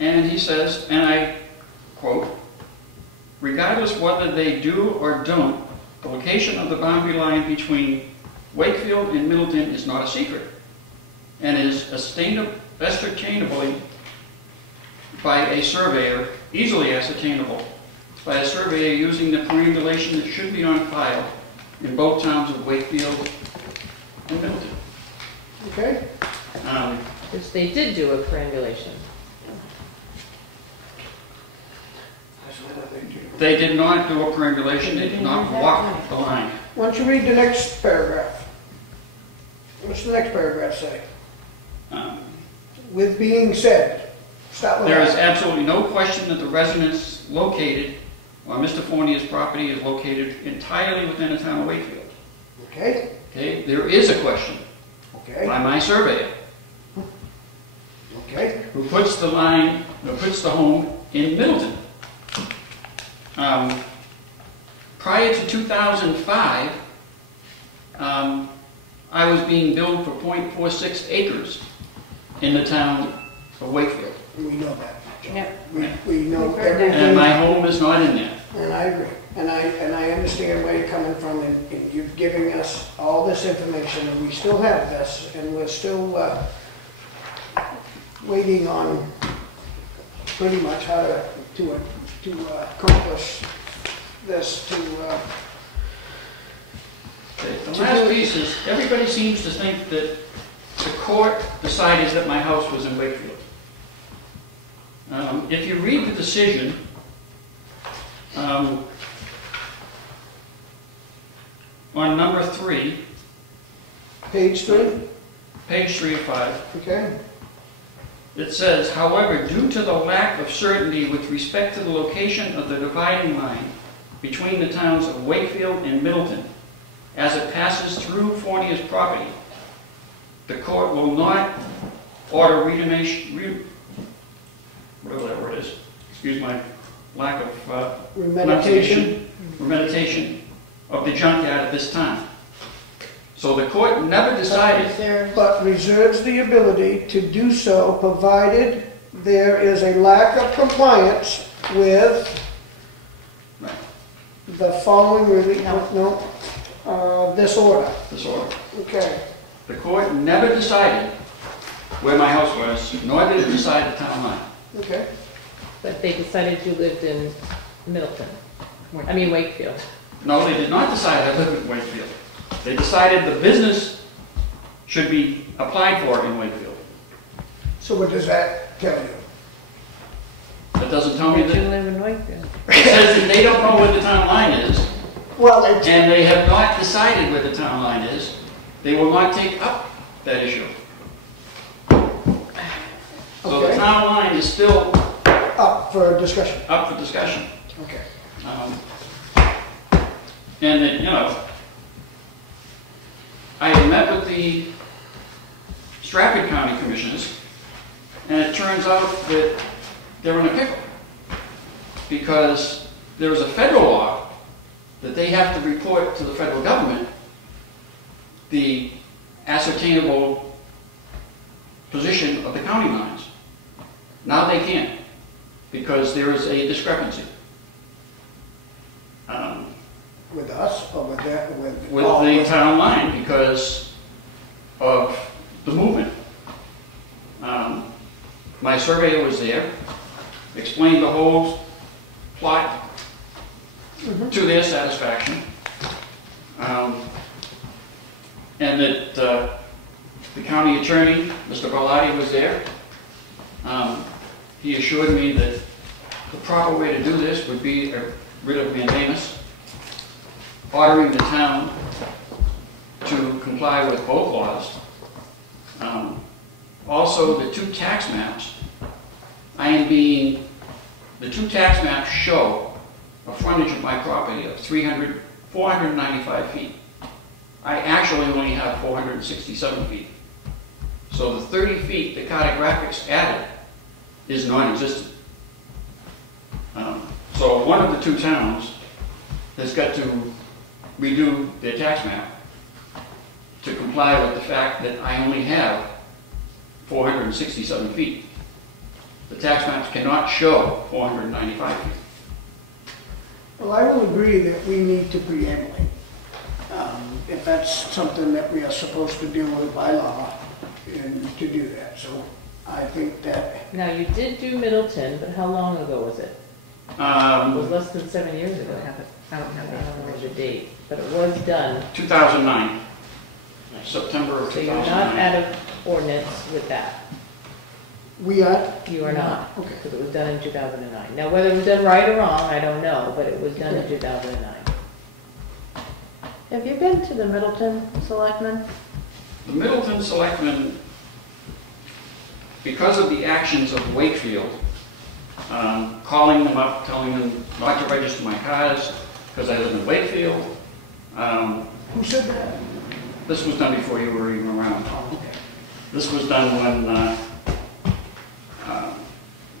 And he says, and I quote, "Regardless whether they do or don't, the location of the boundary line between Wakefield and Middleton is not a secret and is ascertainable by a surveyor, easily ascertainable by a surveyor using the perambulation that should be on file in both towns of Wakefield and Middleton." okay, Which they did do a perambulation. They did not do a perambulation, they did not walk the line. why don't you read the next paragraph? What's the next paragraph say? With being said, start with There is that. absolutely no question that the residence located or Mr. Fournier's property is located entirely within the town of Wakefield. Okay, Okay, there is a question okay, by my surveyor okay. who puts the line, who puts the home in Middleton. Prior to 2005, I was being billed for .46 acres in the town of Wakefield. We know that, John. Yep. We know We've heard that. And everything. my home is not in there. And I agree, and I understand where you're coming from, and you're giving us all this information, and we still have this, and we're still waiting on pretty much how to accomplish this, Okay, the last piece is, everybody seems to think that the court decided that my house was in Wakefield. If you read the decision, on number 3, page 3, page 3 of 5, okay? it says, however, due to the lack of certainty with respect to the location of the dividing line between the towns of Wakefield and Middleton, as it passes through Fournier's property, the court will not order whatever that word is, excuse my lack of Remediation. remediation of the junkyard at this time. So the court never decided. But reserves the ability to do so provided there is a lack of compliance with Right. the following this order. This order. Okay, The court never decided where my house was, nor did it decide the town line. okay. But they decided you lived in Middleton. I mean Wakefield. No, they did not decide I live in Wakefield. They decided the business should be applied for in Wakefield. So what does that tell you? That doesn't tell me But you that. live in Wakefield. It says that they don't know where the town line is, Well, and they have not decided where the town line is. They will not take up that issue. So the Okay. town line is still up for discussion. up for discussion. Okay. And that, you know, I had met with the Stratford County Commissioners, and it turns out that they're in a pickle. Because there is a federal law that they have to report to the federal government the ascertainable position of the county lines. Now they can't, because there is a discrepancy. With us or with that, With the town line because of the movement. My surveyor was there, explained the whole plot to their satisfaction, and that the county attorney, Mr. Bellotti, was there. He assured me that the proper way to do this would be a writ of mandamus, ordering the town to comply with both laws. Also, the two tax maps, the two tax maps show a frontage of my property of 495 feet. I actually only have 467 feet. So the 30 feet the cartographics added is non-existent. So one of the two towns has got to redo their tax map to comply with the fact that I only have 467 feet. The tax maps cannot show 495 feet. Well, I will agree that we need to preempt it. If that's something that we are supposed to do with by law, and to do that. So I think that, Now, you did do Middleton, but how long ago was it? It was less than 7 years ago. I don't have the date, but it was done. 2009, September of So you're not 2009. out of ordinance with that. we are, You are not, Okay. because it was done in 2009. Now, whether it was done right or wrong, I don't know, but it was done in 2009. Have you been to the Middleton Selectmen? The Middleton Selectmen, because of the actions of Wakefield, calling them up, telling them not to register my cars because I live in Wakefield. Who said that? This was done before you were even around. This was done when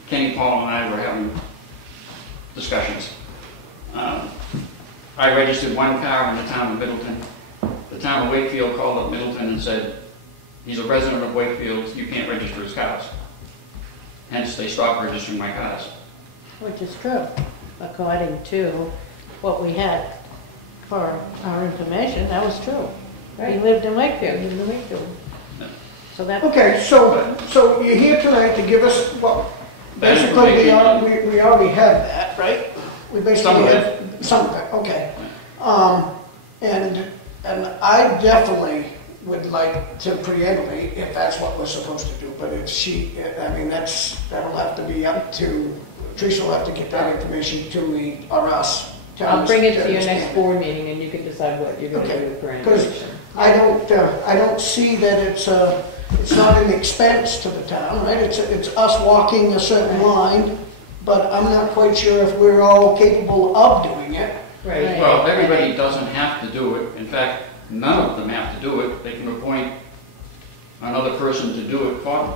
Kenny, Paul, and I were having discussions. I registered one car in the town of Middleton. The town of Wakefield called up Middleton and said, he's a resident of Wakefield, you can't register his cars. Hence, they stopped registering my cars. Which is true, according to what we had for our information, that was true. He Right. lived in Wakefield. Lived in Wakefield. So that, Okay, so you're here tonight to give us, well, basically, we already have that, right? We basically Some of have some of it, okay. And I definitely would like to preempt if that's what we're supposed to do, but that'll have to be up to, Teresa will have to get that information to me or us. I'll bring it to your understand next it. board meeting and you can decide what you're gonna Okay, do for because animation. I don't see that it's not an expense to the town, right? It's us walking a certain line, but I'm not quite sure if we're all capable of doing it. Right. Well, everybody doesn't have to do it. In fact, none of them have to do it. They can appoint another person to do it for them.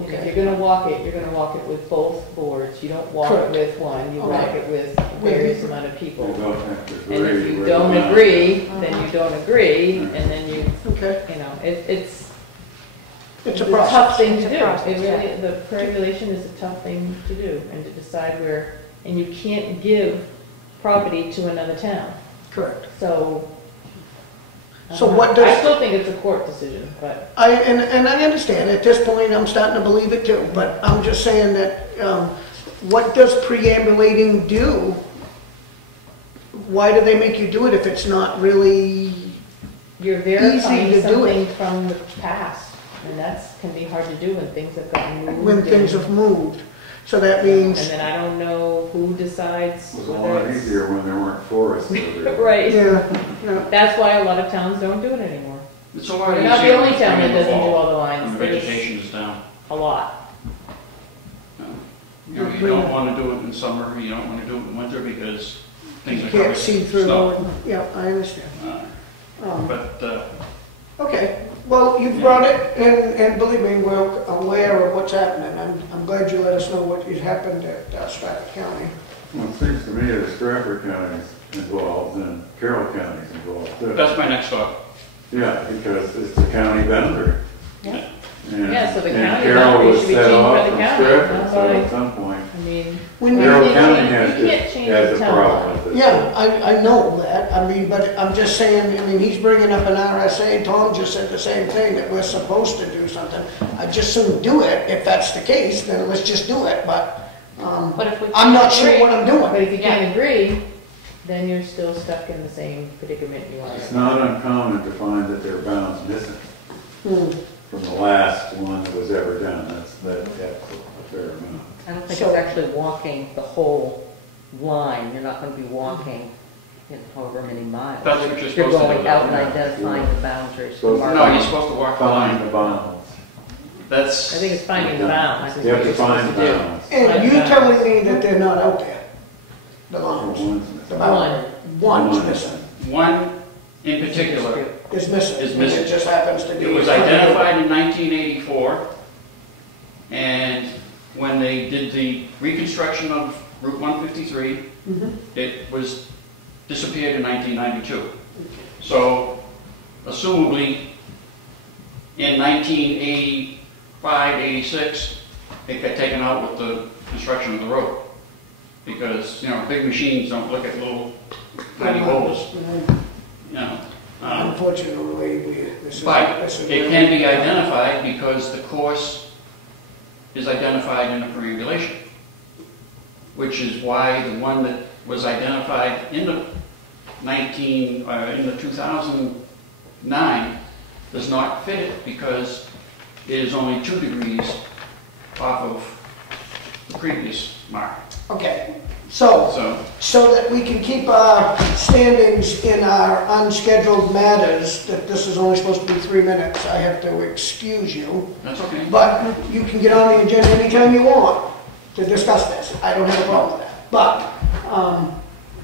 And if you're gonna walk it, you're gonna walk it with both boards. You don't walk it Correct. with one, you walk Okay. it with a various amount of You people. don't have to And if agree you with don't them. agree, then you don't agree, and then you, Okay, you know, it's it's a a process. tough thing to It's a do. process, It really, the perambulation is a tough thing to do, and to decide where, and you can't give property to another town. Correct. So. So what does- I still think it's a court decision, but. And I understand, at this point, I'm starting to believe it too, but I'm just saying that, what does preambulating do? Why do they make you do it if it's not really, You're Easy verifying to do it. something from the past, and that's, can be hard to do when things have gotten moved. when things and- have moved? So that means, And then I don't know who decides It was a whether lot it's. easier when there weren't forests over there. Right, yeah, yeah, that's why a lot of towns don't do it anymore. It's a lot We're easier. not the only when town spring that and doesn't do fall, all the when lines, the there's vegetation is down. a lot. You know, you don't want to do it in summer, you don't want to do it in winter because things are can't covered see with through, snow. and- yeah, I understand. But, Okay, well, you've brought it, and believe me, we're aware of what's happening. I'm glad you let us know what has happened at Stratford County. Well, it seems to me that Stratford County's involved and Carroll County's involved too. that's my next thought. Yeah, because it's the county boundary. Yeah. And- Yeah, so the and county Carroll boundary was should be set changed off by the from county, Stratford, not so by- at some point, I mean, When you- Carroll can't County change- has you can't change has the a town problem line. with it. Yeah, I know that, I mean, but I'm just saying, I mean, he's bringing up an RSA, Tom just said the same thing, that we're supposed to do something. I'd just soon do it, if that's the case, then let's just do it, but, but if we I'm not can't sure agree- what I'm but doing. if you can't agree, then you're still stuck in the same predicament you are. It's not uncommon to find that there are bounds missing from the last one that was ever done. That's a fair amount. I don't think So- it's actually walking the whole line, you're not gonna be walking, however many miles. That's what you're You're supposed to going do. out and Yeah. identifying the boundaries. Supposed to- No, you're supposed to walk the Find line. the bounds. That's. I think it's finding the bounds. is You have what to you're supposed find to do. bounds. And you're telling me that they're not out there, the lines, One's the missing. boundary. One's One. missing, One in particular, is missing. Is and missing. It just happens to be. it was identified in 1984, and when they did the reconstruction of Route 153, it was disappeared in 1992. So, assumably, in 1985, 86, it got taken out with the construction of the road. Because, you know, big machines don't look at little tiny holes, you know. Unfortunately, this is. But this is it can be identified because the course is identified in the perambulation, which is why the one that was identified in the 2009 does not fit it because it is only 2 degrees off of the previous mark. Okay, so that we can keep our standings in our unscheduled matters, that this is only supposed to be 3 minutes, I have to excuse you. That's okay. But you can get on the agenda anytime you want. to discuss this. I don't have a problem with that. But,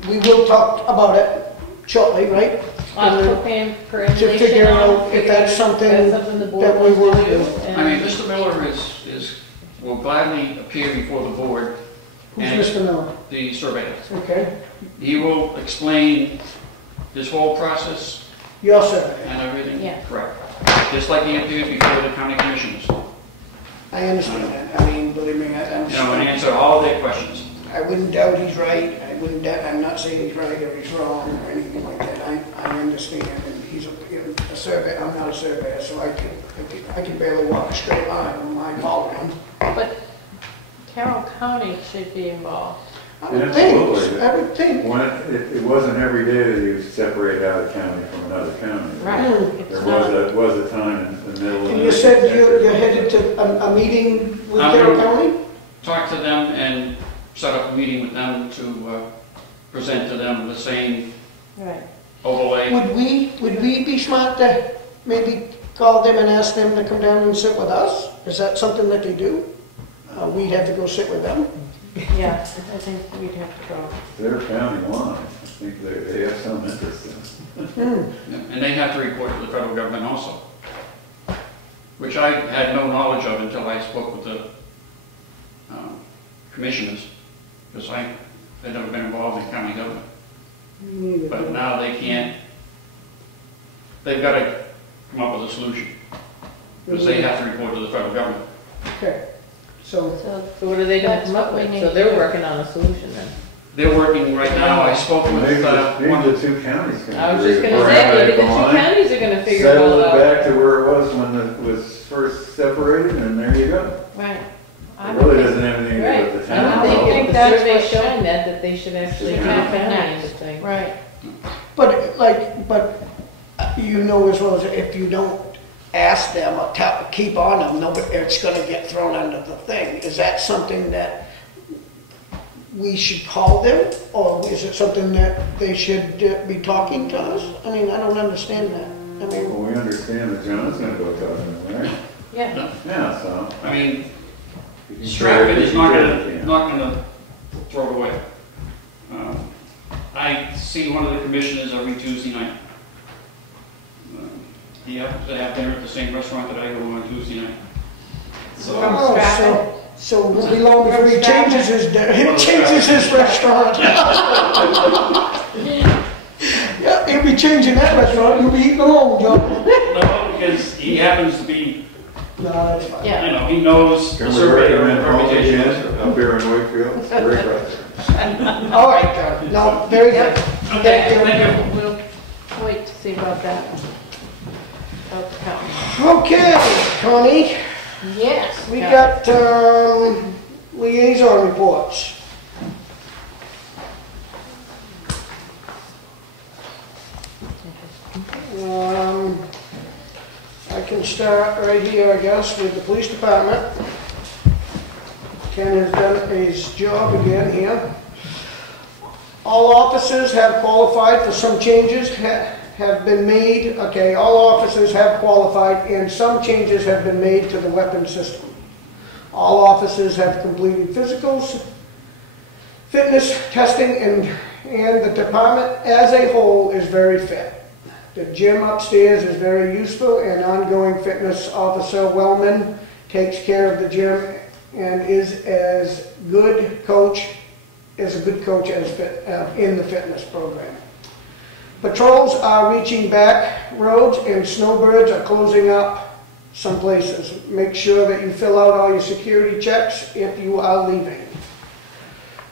we will talk about it shortly, right? Preparing To figure out if that's something the board that we wants will to do. I mean, Mr. Miller will gladly appear before the board, Who's and Mr. Miller? the surveyor. Okay, He will explain this whole process your survey. and everything. Yeah. Correct. Just like he appeared before the county commissioners. I understand that. I mean, believe me, I'm You know, and answer all their questions. I wouldn't doubt he's right. I wouldn't doubt, I'm not saying he's right or he's wrong or anything like that. I understand, and he's a surveyor, I'm not a surveyor, so I can barely walk a straight line on my ball. But Carroll County should be involved. Absolutely. I would think. It wasn't every day that you separate out a county from another county. Right. There was a time in the middle of the And night. you said you're headed to a meeting with Carroll County? Talk to them and set up a meeting with them to present to them the same Right. overlay. Would we be smart to maybe call them and ask them to come down and sit with us? Is that something that they do? We'd have to go sit with them? Yeah, I think we'd have to go. They're county line. I think they have some interest in it. Yeah, and they have to report to the federal government also, which I had no knowledge of until I spoke with the commissioners, because I had never been involved in county government. But now they can't, they've got to come up with a solution, because they have to report to the federal government. Okay, so, So what are they gonna That's come up what we with? need So to they're do. working on a solution then? They're working right now, I spoke with Maybe one the of two counties can I was agree just to gonna bring say, maybe back the two line, counties are gonna figure it settle all it out. back to where it was when it was first separated, and there you go. Right. It really doesn't have anything to do Right. with the I don't town. I think think the that's survey what showing should- that they should actually Yeah. kind of county into thing. Right. but you know as well as if you don't ask them or keep on them, nobody, it's gonna get thrown under the thing. Is that something that we should call them, or is it something that they should be talking to us? I mean, I don't understand that. I mean, Well, we understand that John's gonna go talk to them, right? Yeah. Yeah, so. I mean, you can Stratford is not trade- gonna throw it away. I see one of the commissioners every Tuesday night. He happens to have dinner at the same restaurant that I go on Tuesday night. So, oh, Stratford. so it won't be long before he changes his, restaurant. Yeah, he'll be changing that restaurant, you'll be eating alone, John. no, because he happens to be, No, that's fine. you know, he knows the Can we survey recommend Paul reputation. again up here in Wakefield? It's a great restaurant. All right, John, no, very good. Okay, thank you. We'll wait to see about that. About the county. Okay, Connie, Yes. we got, liaison reports. I can start right here, I guess, with the police department. Ken has done his job again here. All officers have qualified for some changes have been made. Okay, all officers have qualified and some changes have been made to the weapon system. All officers have completed physicals, fitness testing, and the department as a whole is very fit. The gym upstairs is very useful, and ongoing fitness officer Wellman takes care of the gym and is as good coach as in the fitness program. Patrols are reaching back roads, and snowbirds are closing up some places. Make sure that you fill out all your security checks if you are leaving.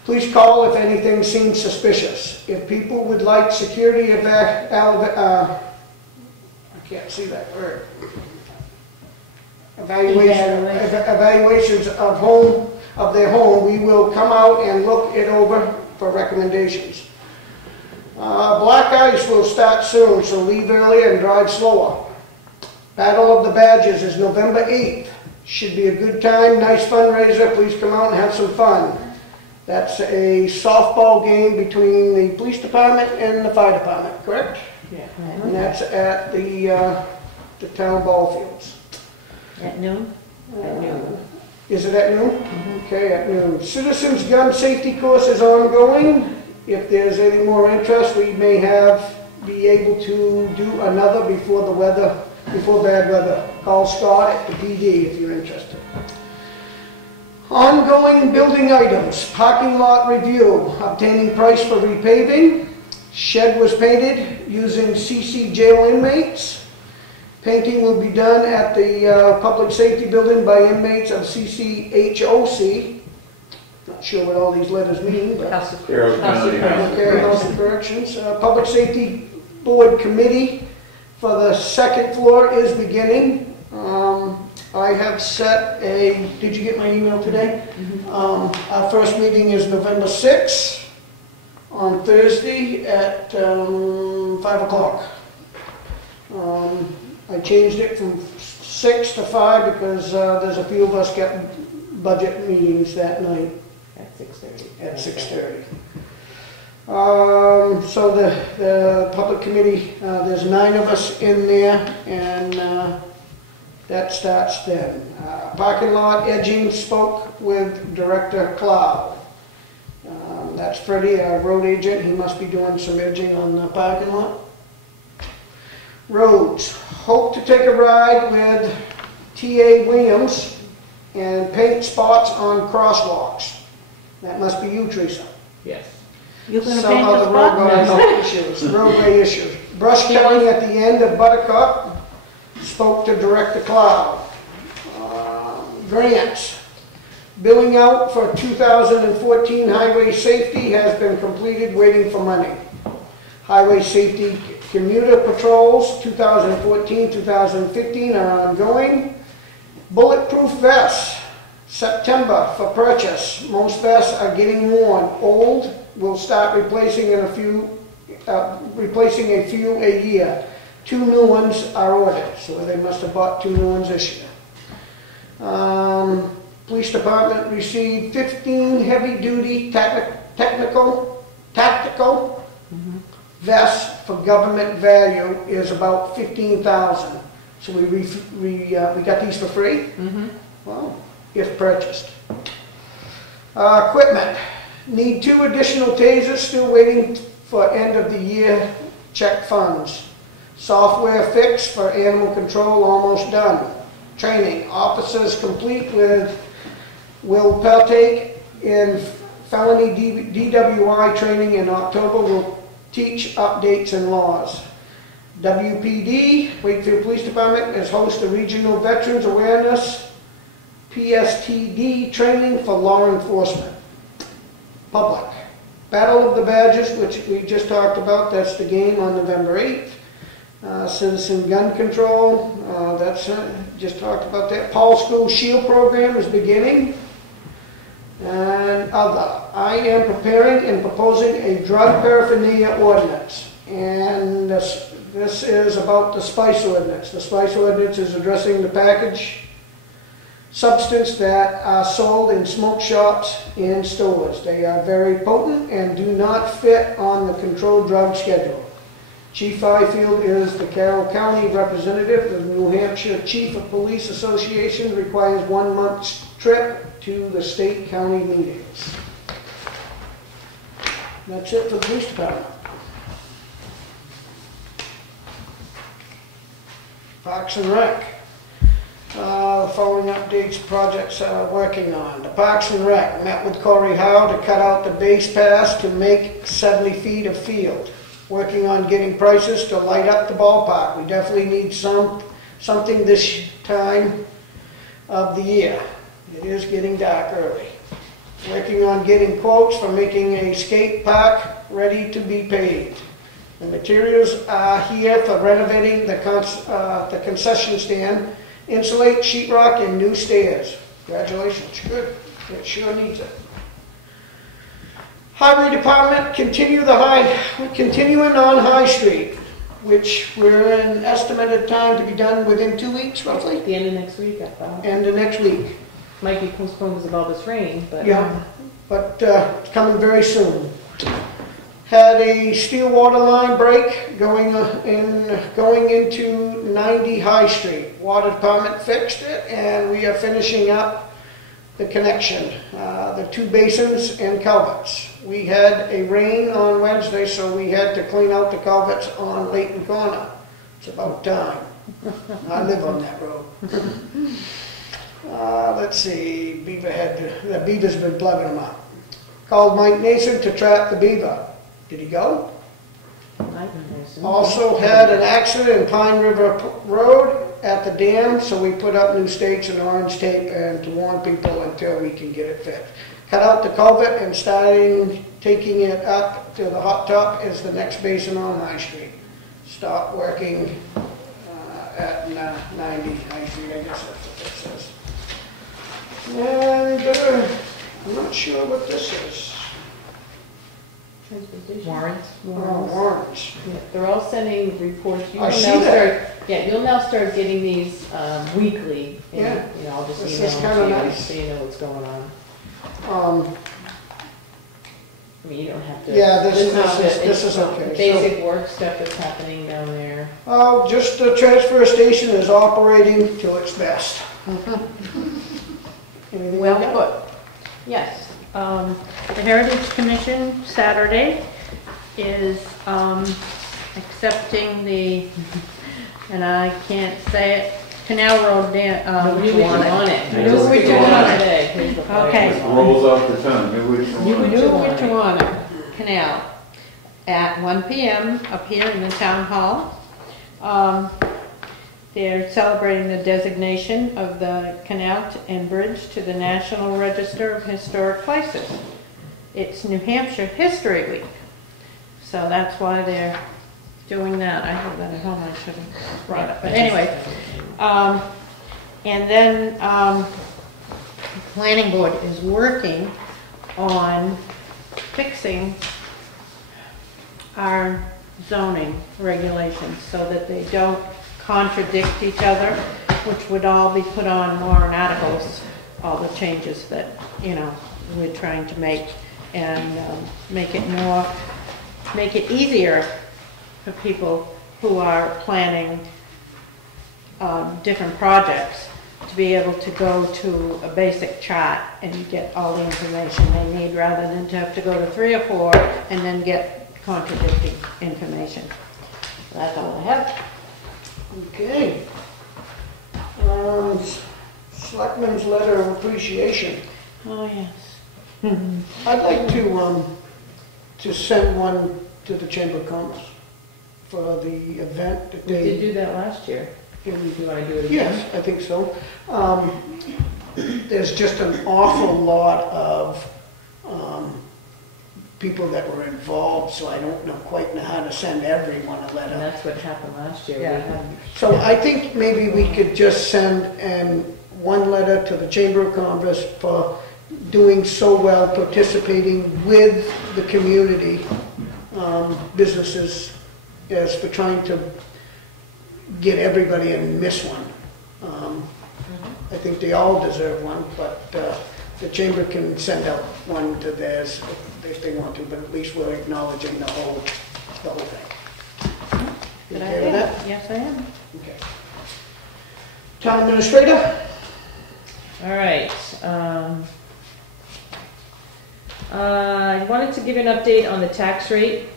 Please call if anything seems suspicious. If people would like security I can't see that word. Evaluations of their home, we will come out and look it over for recommendations. Black ice will start soon, so leave early and drive slower. Battle of the Badges is November 8th. Should be a good time, nice fundraiser. Please come out and have some fun. That's a softball game between the police department and the fire department, correct? Yeah. And that's at the town ball fields. At noon? At noon. Is it at noon? Okay, at noon. Citizens gun safety course is ongoing. If there's any more interest, we may be able to do another before bad weather. Call Scott at the PD if you're interested. Ongoing building items, parking lot review, obtaining price for repaving. Shed was painted using CC jail inmates. Painting will be done at the public safety building by inmates of CCHOC. Not sure what all these letters mean, but House of Carroll County House of okay, House of Corrections. Public Safety Board Committee for the second floor is beginning. I have set did you get my email today? Our first meeting is November 6th on Thursday at 5 o'clock. I changed it from 6 to 5 because there's a few of us getting budget meetings that night. At 6:30. At 6:30. So the public committee, there's 9 of us in there, and that starts then. Parking lot edging, spoke with Director Cloud. That's Freddie, our road agent. He must be doing some edging on the parking lot. Roads, hope to take a ride with T.A. Williams and paint spots on crosswalks. That must be you, Teresa. Yes. You're gonna Some paint of the the spot? roadway issues. Brush cutting at the end of Buttercup, spoke to Director Cloud. Grants. Billing out for 2014 highway safety has been completed, waiting for money. Highway safety commuter patrols 2014, 2015 are ongoing. Bulletproof vests, September for purchase. Most vests are getting worn. Old, we'll start replacing a few a year. 2 new ones are ordered, so they must have bought 2 new ones this year. Police department received 15 heavy-duty tactical vests for government value is about $15,000. So we got these for free. Well, if purchased. Equipment, need 2 additional tasers, still waiting for end of the year check funds. Software fix for animal control almost done. Training, officers complete will partake in felony DWI training in October, will teach updates and laws. WPD, Wakefield Police Department, is host of Regional Veterans Awareness PSTD training for law enforcement. Public, Battle of the Badges, which we just talked about, that's the game on November 8th. Citizen gun control, just talked about that. Paul School Shield program is beginning. And other, I am preparing and proposing a drug paraphernalia ordinance. And this is about the spice ordinance. The spice ordinance is addressing the package substance that are sold in smoke shops and stores. They are very potent and do not fit on the controlled drug schedule. Chief Wakefield is the Carroll County representative. The New Hampshire Chief of Police Association requires 1 month's trip to the state county meetings. That's it for the police department. Parks and Rec. Following updates, projects working on. The Parks and Rec met with Corey Howe to cut out the base pass to make 70 feet of field. Working on getting prices to light up the ballpark. We definitely need something this time of the year. It is getting dark early. Working on getting quotes for making a skate park ready to be paved. The materials are here for renovating the concession stand, insulate, sheetrock, and new stairs. Congratulations, good. It sure needs it. Highway Department, continuing on High Street, which we're in estimated time to be done within 2 weeks, roughly. The end of next week, I thought. End of next week. Might be postponed because of all this rain, but. Yeah, but it's coming very soon. Had a steel water line break going into 90 High Street. Water Department fixed it, and we are finishing up the connection, the 2 basins and culverts. We had a rain on Wednesday, so we had to clean out the culverts on Layton Corner. It's about time. I live on that road. Let's see, the beaver's been plugging them up. Called Mike Nason to trap the beaver. Did he go? Also had an accident in Pine River Road at the dam, so we put up new stakes and orange tape and to warn people until we can get it fixed. Cut out the culvert and taking it up to the hot top is the next basin on High Street. Stop working at 90 High Street, I guess that's what that says. And I'm not sure what this is. Warrants. Warrants. Yeah, they're all sending reports. I see that. You'll now start getting these weekly. And, Yeah. You know, I'll just This email is them kinda to you nice. so you know what's going on. I mean, you don't have to. Yeah, this it's is okay. Basic work stuff that's happening down there. Oh, just the transfer station is operating to its best. Anything Well like that? put. Yes. The Heritage Commission Saturday is accepting the, and I can't say it, Canal Road dam. New Wichita. New Wichita. Today. Okay. It rolls off the tongue, New Wichita. New Wichita Canal at 1 p.m. up here in the Town Hall. They're celebrating the designation of the canal and bridge to the National Register of Historic Places. It's New Hampshire History Week, so that's why they're doing that. I have that at home, I should have brought it, but anyway. And then the Planning Board is working on fixing our zoning regulations so that they don't contradict each other, which would all be put on warrant articles, all the changes that, you know, we're trying to make, and make it easier for people who are planning different projects to be able to go to a basic chart and get all the information they need, rather than to have to go to 3 or 4 and then get contradicting information. That's all I have. Okay. Selectmen's letter of appreciation. Oh, yes. I'd like to send one to the Chamber of Commerce for the event that We they. did do that last year. Do you want to do it again? Yes, I think so. There's just an awful lot of people that were involved, so I don't quite know how to send everyone a And letter. that's what happened last year. Yeah. We had So I think maybe we could just send one letter to the Chamber of Commerce for doing so well, participating with the community businesses, as for trying to get everybody and miss one. I think they all deserve one, but the Chamber can send out one to theirs if they want to, but at least we're acknowledging the whole thing. You Good okay with idea. that? Yes, I am. Okay. Town Administrator? All right. I wanted to give an update on the tax rate.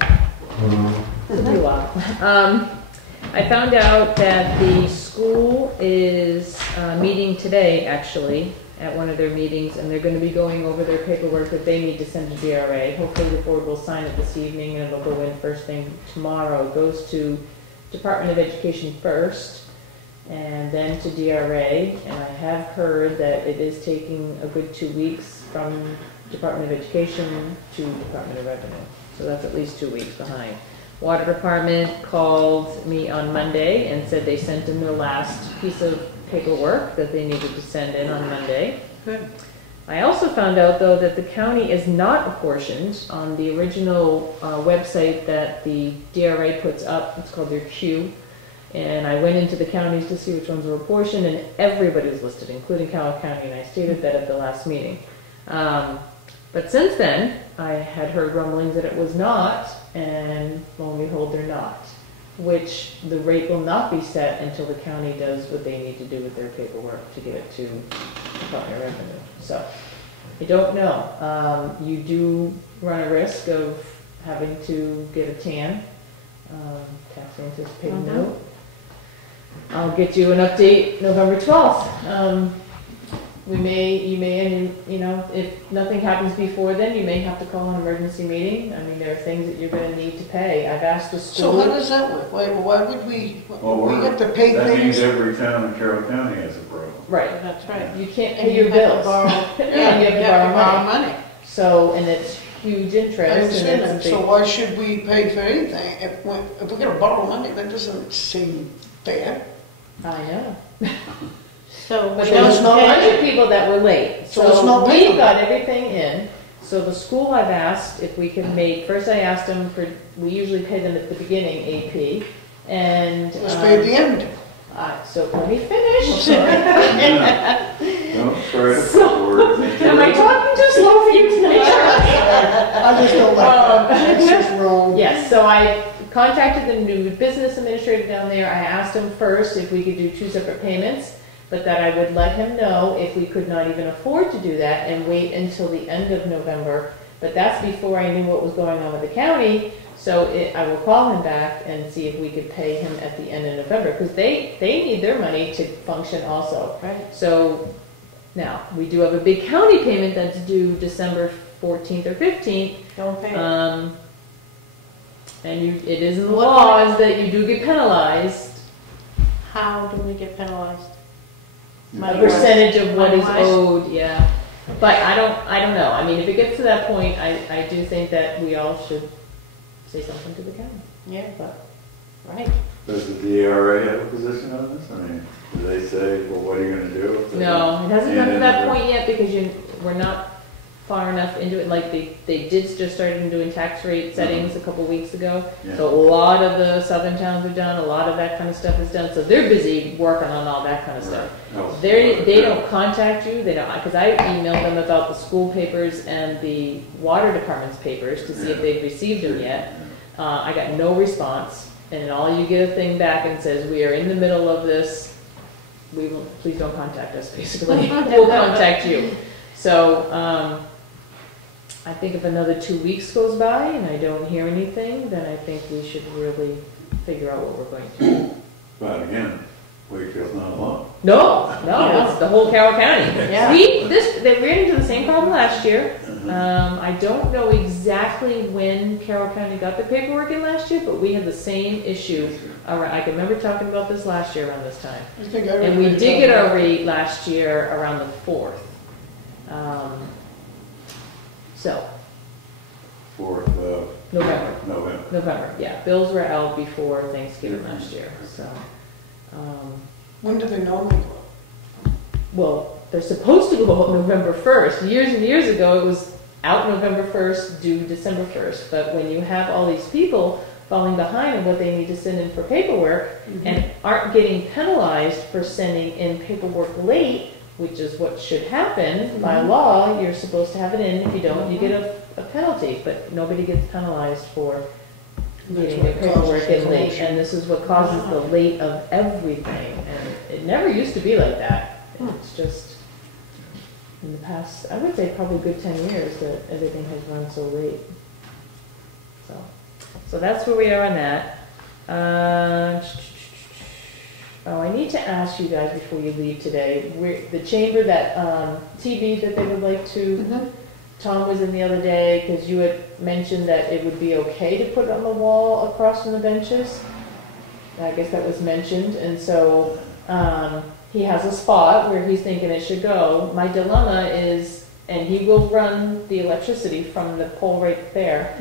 It's been a while. I found out that the school is meeting today, actually, at one of their meetings, and they're going to be going over their paperwork that they need to send to DRA. Hopefully the board will sign it this evening, and it'll go in first thing tomorrow. It goes to Department of Education first, and then to DRA, and I have heard that it is taking a good 2 weeks from Department of Education to Department of Revenue. So that's at least 2 weeks behind. Water Department called me on Monday and said they sent in their last piece of paperwork that they needed to send in on Monday. Good. I also found out, though, that the county is not apportioned on the original website that the DRA puts up. It's called their queue. And I went into the counties to see which ones were apportioned, and everybody's listed, including Cowell County, and I stated that at the last meeting. But since then, I had heard rumblings that it was not, and lo and behold, they're not. Which the rate will not be set until the county does what they need to do with their paperwork to get it to Department of Revenue. So, I don't know. You do run a risk of having to get a TAN, tax anticipated note. I'll get you an update November 12th. You may, you know, if nothing happens before then, you may have to call an emergency meeting. I mean, there are things that you're gonna need to pay. I've asked the So school. how does that work? Why would we have to pay That means things? every town in Carroll County has a problem. Right, That's right. you can't And pay you your have to bills. borrow- And you have to borrow money. money. So, and it's huge interest. I and understand it's a that, big- so why should we pay for anything? If we're gonna borrow money, that doesn't seem fair. I know. So we But So there's it's a not bunch paid. of people that were late. So it's not we paid. got everything in. So the school I've asked if we could make, first I asked them for, we usually pay them at the beginning AP. And. Let's pay at the end. So let me finish. Don't try to forward. Am I talking too slow for you tonight? I just don't like that. It's just wrong. Yes, so I contacted the new business administrator down there. I asked him first if we could do 2 separate payments, but that I would let him know if we could not even afford to do that and wait until the end of November. But that's before I knew what was going on with the county, so I will call him back and see if we could pay him at the end of November, because they need their money to function also. Right. So now, we do have a big county payment that's due December 14th or 15th. Don't pay it. And it is in the laws that you do get penalized, How do we get penalized? a percentage of what is Money-wise? owed, yeah. But I don't know. I mean, if it gets to that point, I do think that we all should say something to the county. Yeah, But right. Does the DRA have a position on this? I mean, do they say, well, what are you gonna do? if they no, it hasn't come to And that then- point yet because we're not far enough into it. Like they did just started doing tax rate settings a couple weeks ago. Yeah. So a lot of the southern towns are done, a lot of that kind of stuff is done. So they're busy working on all that kind of stuff. Right. Oh, They don't contact you, they don't, because I emailed them about the school papers and the water department's papers to see if Yeah. they've received them yet. I got no response, and all you get a thing back and says, we are in the middle of this, please don't contact us, basically. We'll contact you. So, I think if another 2 weeks goes by and I don't hear anything, then I think we should really figure out what we're going to do. But again, Wakefield's not alone. No, it's the whole Carroll County. Yeah. They ran into the same problem last year. I don't know exactly when Carroll County got the paperwork in last year, but we had the same issue. I can remember talking about this last year around this time. I think I And we remember did get that. our rate last year around the 4th. So, 4th of November, November. yeah. Bills were out before Thanksgiving last year, so. When do they normally go? Well, they're supposed to go out November 1st. Years and years ago, it was out November 1st, due December 1st. But when you have all these people falling behind on what they need to send in for paperwork and aren't getting penalized for sending in paperwork late, which is what should happen by law, you're supposed to have it in. If you don't, you get a penalty. But nobody gets penalized for getting their paperwork in late. And this is what causes the late of everything. And it never used to be like that. It's just in the past, I would say probably a good 10 years that everything has run so late. So that's where we are on that. I need to ask you guys before you leave today, the chamber, that TV that they would like to, Tom was in the other day because you had mentioned that it would be okay to put it on the wall across from the benches. I guess that was mentioned, and so he has a spot where he's thinking it should go. My dilemma is, and he will run the electricity from the pole right there.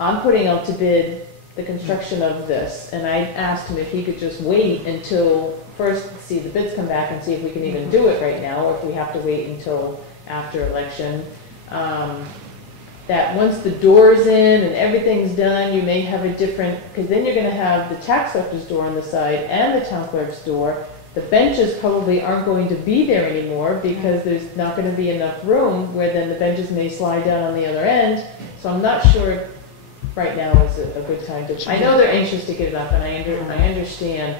I'm putting out to bid the construction of this, and I asked him if he could just wait until first see the bids come back and see if we can even do it right now, or if we have to wait until after election. That once the door's in and everything's done, you may have a different, because then you're going to have the tax collector's door on the side and the town clerk's door. The benches probably aren't going to be there anymore because there's not going to be enough room where then the benches may slide down on the other end. So I'm not sure right now is a good time to. I know they're anxious to get it up, and I understand.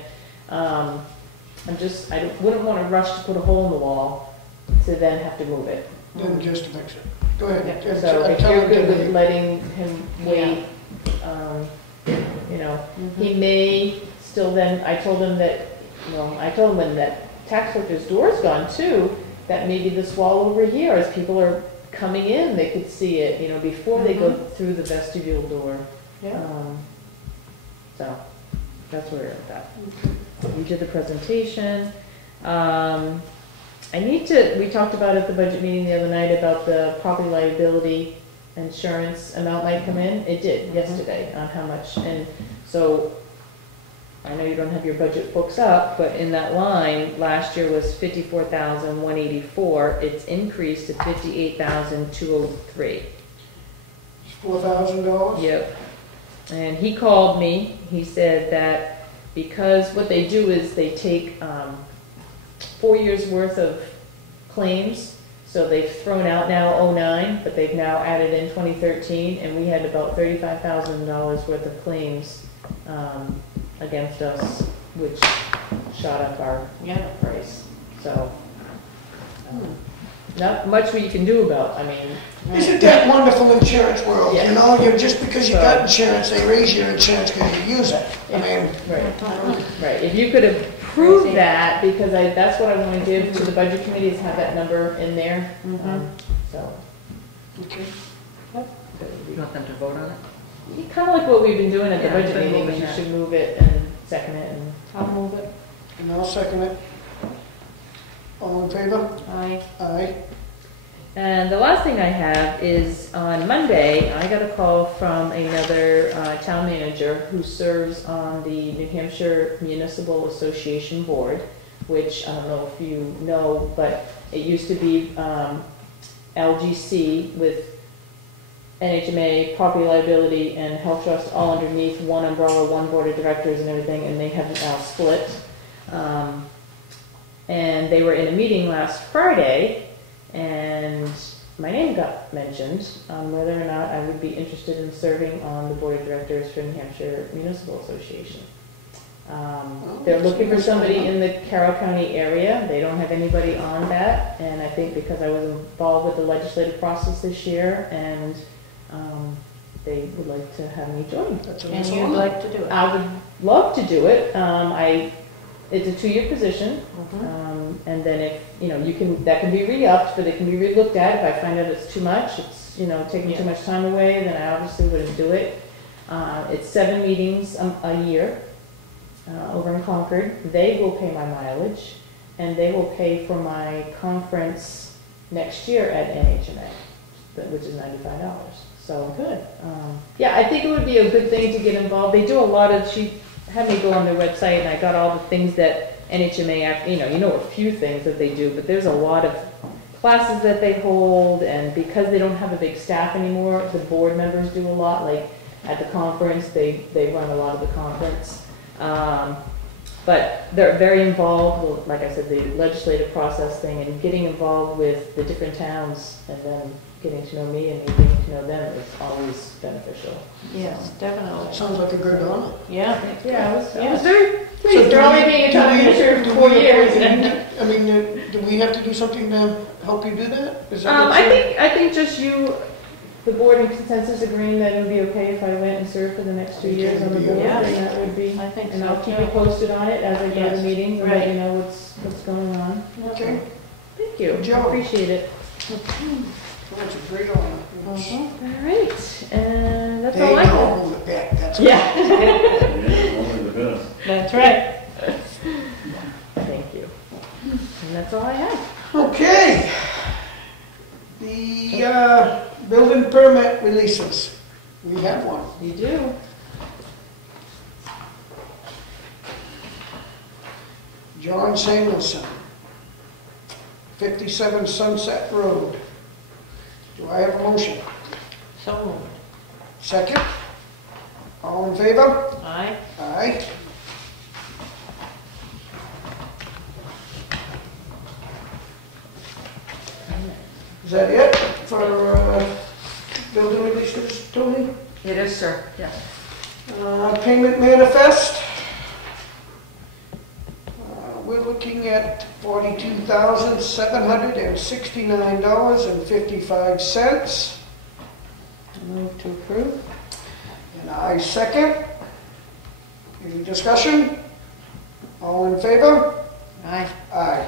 wouldn't want to rush to put a hole in the wall to then have to move it. Then just to fix it. Go ahead. Yeah, so if Tell you're him good to- with letting him wait, you know, he may still then, I told him when that tax collector's door's gone too, that maybe this wall over here, as people are coming in, they could see it, you know, before they go through the vestibule door. Yeah. So, that's where we're at that. We did the presentation. We talked about at the budget meeting the other night about the property liability insurance amount might come in. It did yesterday on how much, and so I know you don't have your budget books up, but in that line, last year was $54,184. It's increased to $58,203. $4,000? Yep. And he called me, he said that because what they do is they take 4 years worth of claims, so they've thrown out now '09, but they've now added in 2013, and we had about $35,000 worth of claims against us, which shot up our price. So, not much we can do about, I mean. Isn't that wonderful insurance world? Yes. You know, just because you got insurance, they raise your insurance because you use it. I mean. Right, if you could approve that, because that's what I want to give to the budget committee, is have that number in there, so. Okay. You want them to vote on it? Kind of like what we've been doing at the Yeah, budget been meetings, moving you that. should move it and second it, and I'll move it. And I'll second it. All in favor? Aye. Aye. And the last thing I have is on Monday, I got a call from another town manager who serves on the New Hampshire Municipal Association Board, which I don't know if you know, but it used to be LGC with NHMA, property liability, and health trust all underneath one umbrella, one board of directors and everything, and they have now split. And they were in a meeting last Friday, and my name got mentioned on whether or not I would be interested in serving on the board of directors for New Hampshire Municipal Association. They're looking for somebody in the Carroll County area. They don't have anybody on that, and I think because I was involved with the legislative process this year, and they would like to have me join. And you'd like to do it? I would love to do it. It's a 2-year position, and then if, you know, that can be re-upped, but it can be re-looked at. If I find out it's too much, it's, you know, taking too much time away, then I obviously wouldn't do it. It's 7 meetings a year over in Concord. They will pay my mileage, and they will pay for my conference next year at NHMA, which is $95. So good. Yeah, I think it would be a good thing to get involved. They do a lot of, she had me go on their website, and I got all the things that NHMA, you know a few things that they do, but there's a lot of classes that they hold, and because they don't have a big staff anymore, the board members do a lot, like at the conference, they run a lot of the conference. But they're very involved, well, like I said, the legislative process thing, and getting involved with the different towns, and then getting to know me and me getting to know them is always beneficial. Yes, definitely. Sounds like a good honor. Yeah. Yeah, I was Yeah. very pleased. do They're only we- being a do town we- manager do for we 4 years. appoint you? I mean, do we have to do something to help you do that? Is that what I you're- think just you, the board in consensus agreeing that it would be okay if I went and served for the next 2 years on the board, Yeah. and that would be, I think and so, I'll keep too. you posted on it as I go to Yes. meetings and let Right. you know what's going on. Okay. Thank you, Good job. appreciate it. That's a great honor. All right, and that's Hey, all I no, have. hold it back. That's Yeah. Only the best. That's right. Thank you. And that's all I have. Okay. The building permit releases. We have one. You do. John Samuelson, 57 Sunset Road. Do I have a motion? So moved. Second? All in favor? Aye. Aye. Is that it for building releases, Tony? It is, sir, yeah. Payment manifest. We're looking net $42,769.55. Move to approve. And I second. Any discussion? All in favor? Aye. Aye.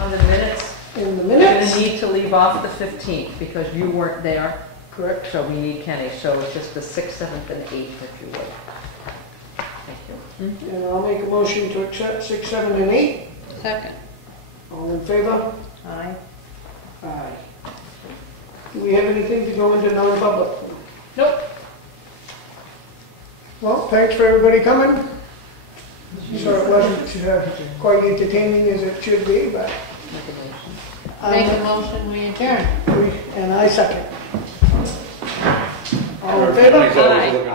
On the minutes, In the you're minutes? gonna need to leave off the 15th because you weren't there, Correct. so we need Kenny, so it's just the 6th, 7th, and 8th if you would. Thank you. And I'll make a motion to accept 6, 7, and 8. Second. All in favor? Aye. Aye. Do we have anything to go into non-public? Nope. Well, thanks for everybody coming. So it wasn't quite entertaining as it should be, but. Make a motion, we adjourn. And I second. All in favor? Everybody's always Aye. looking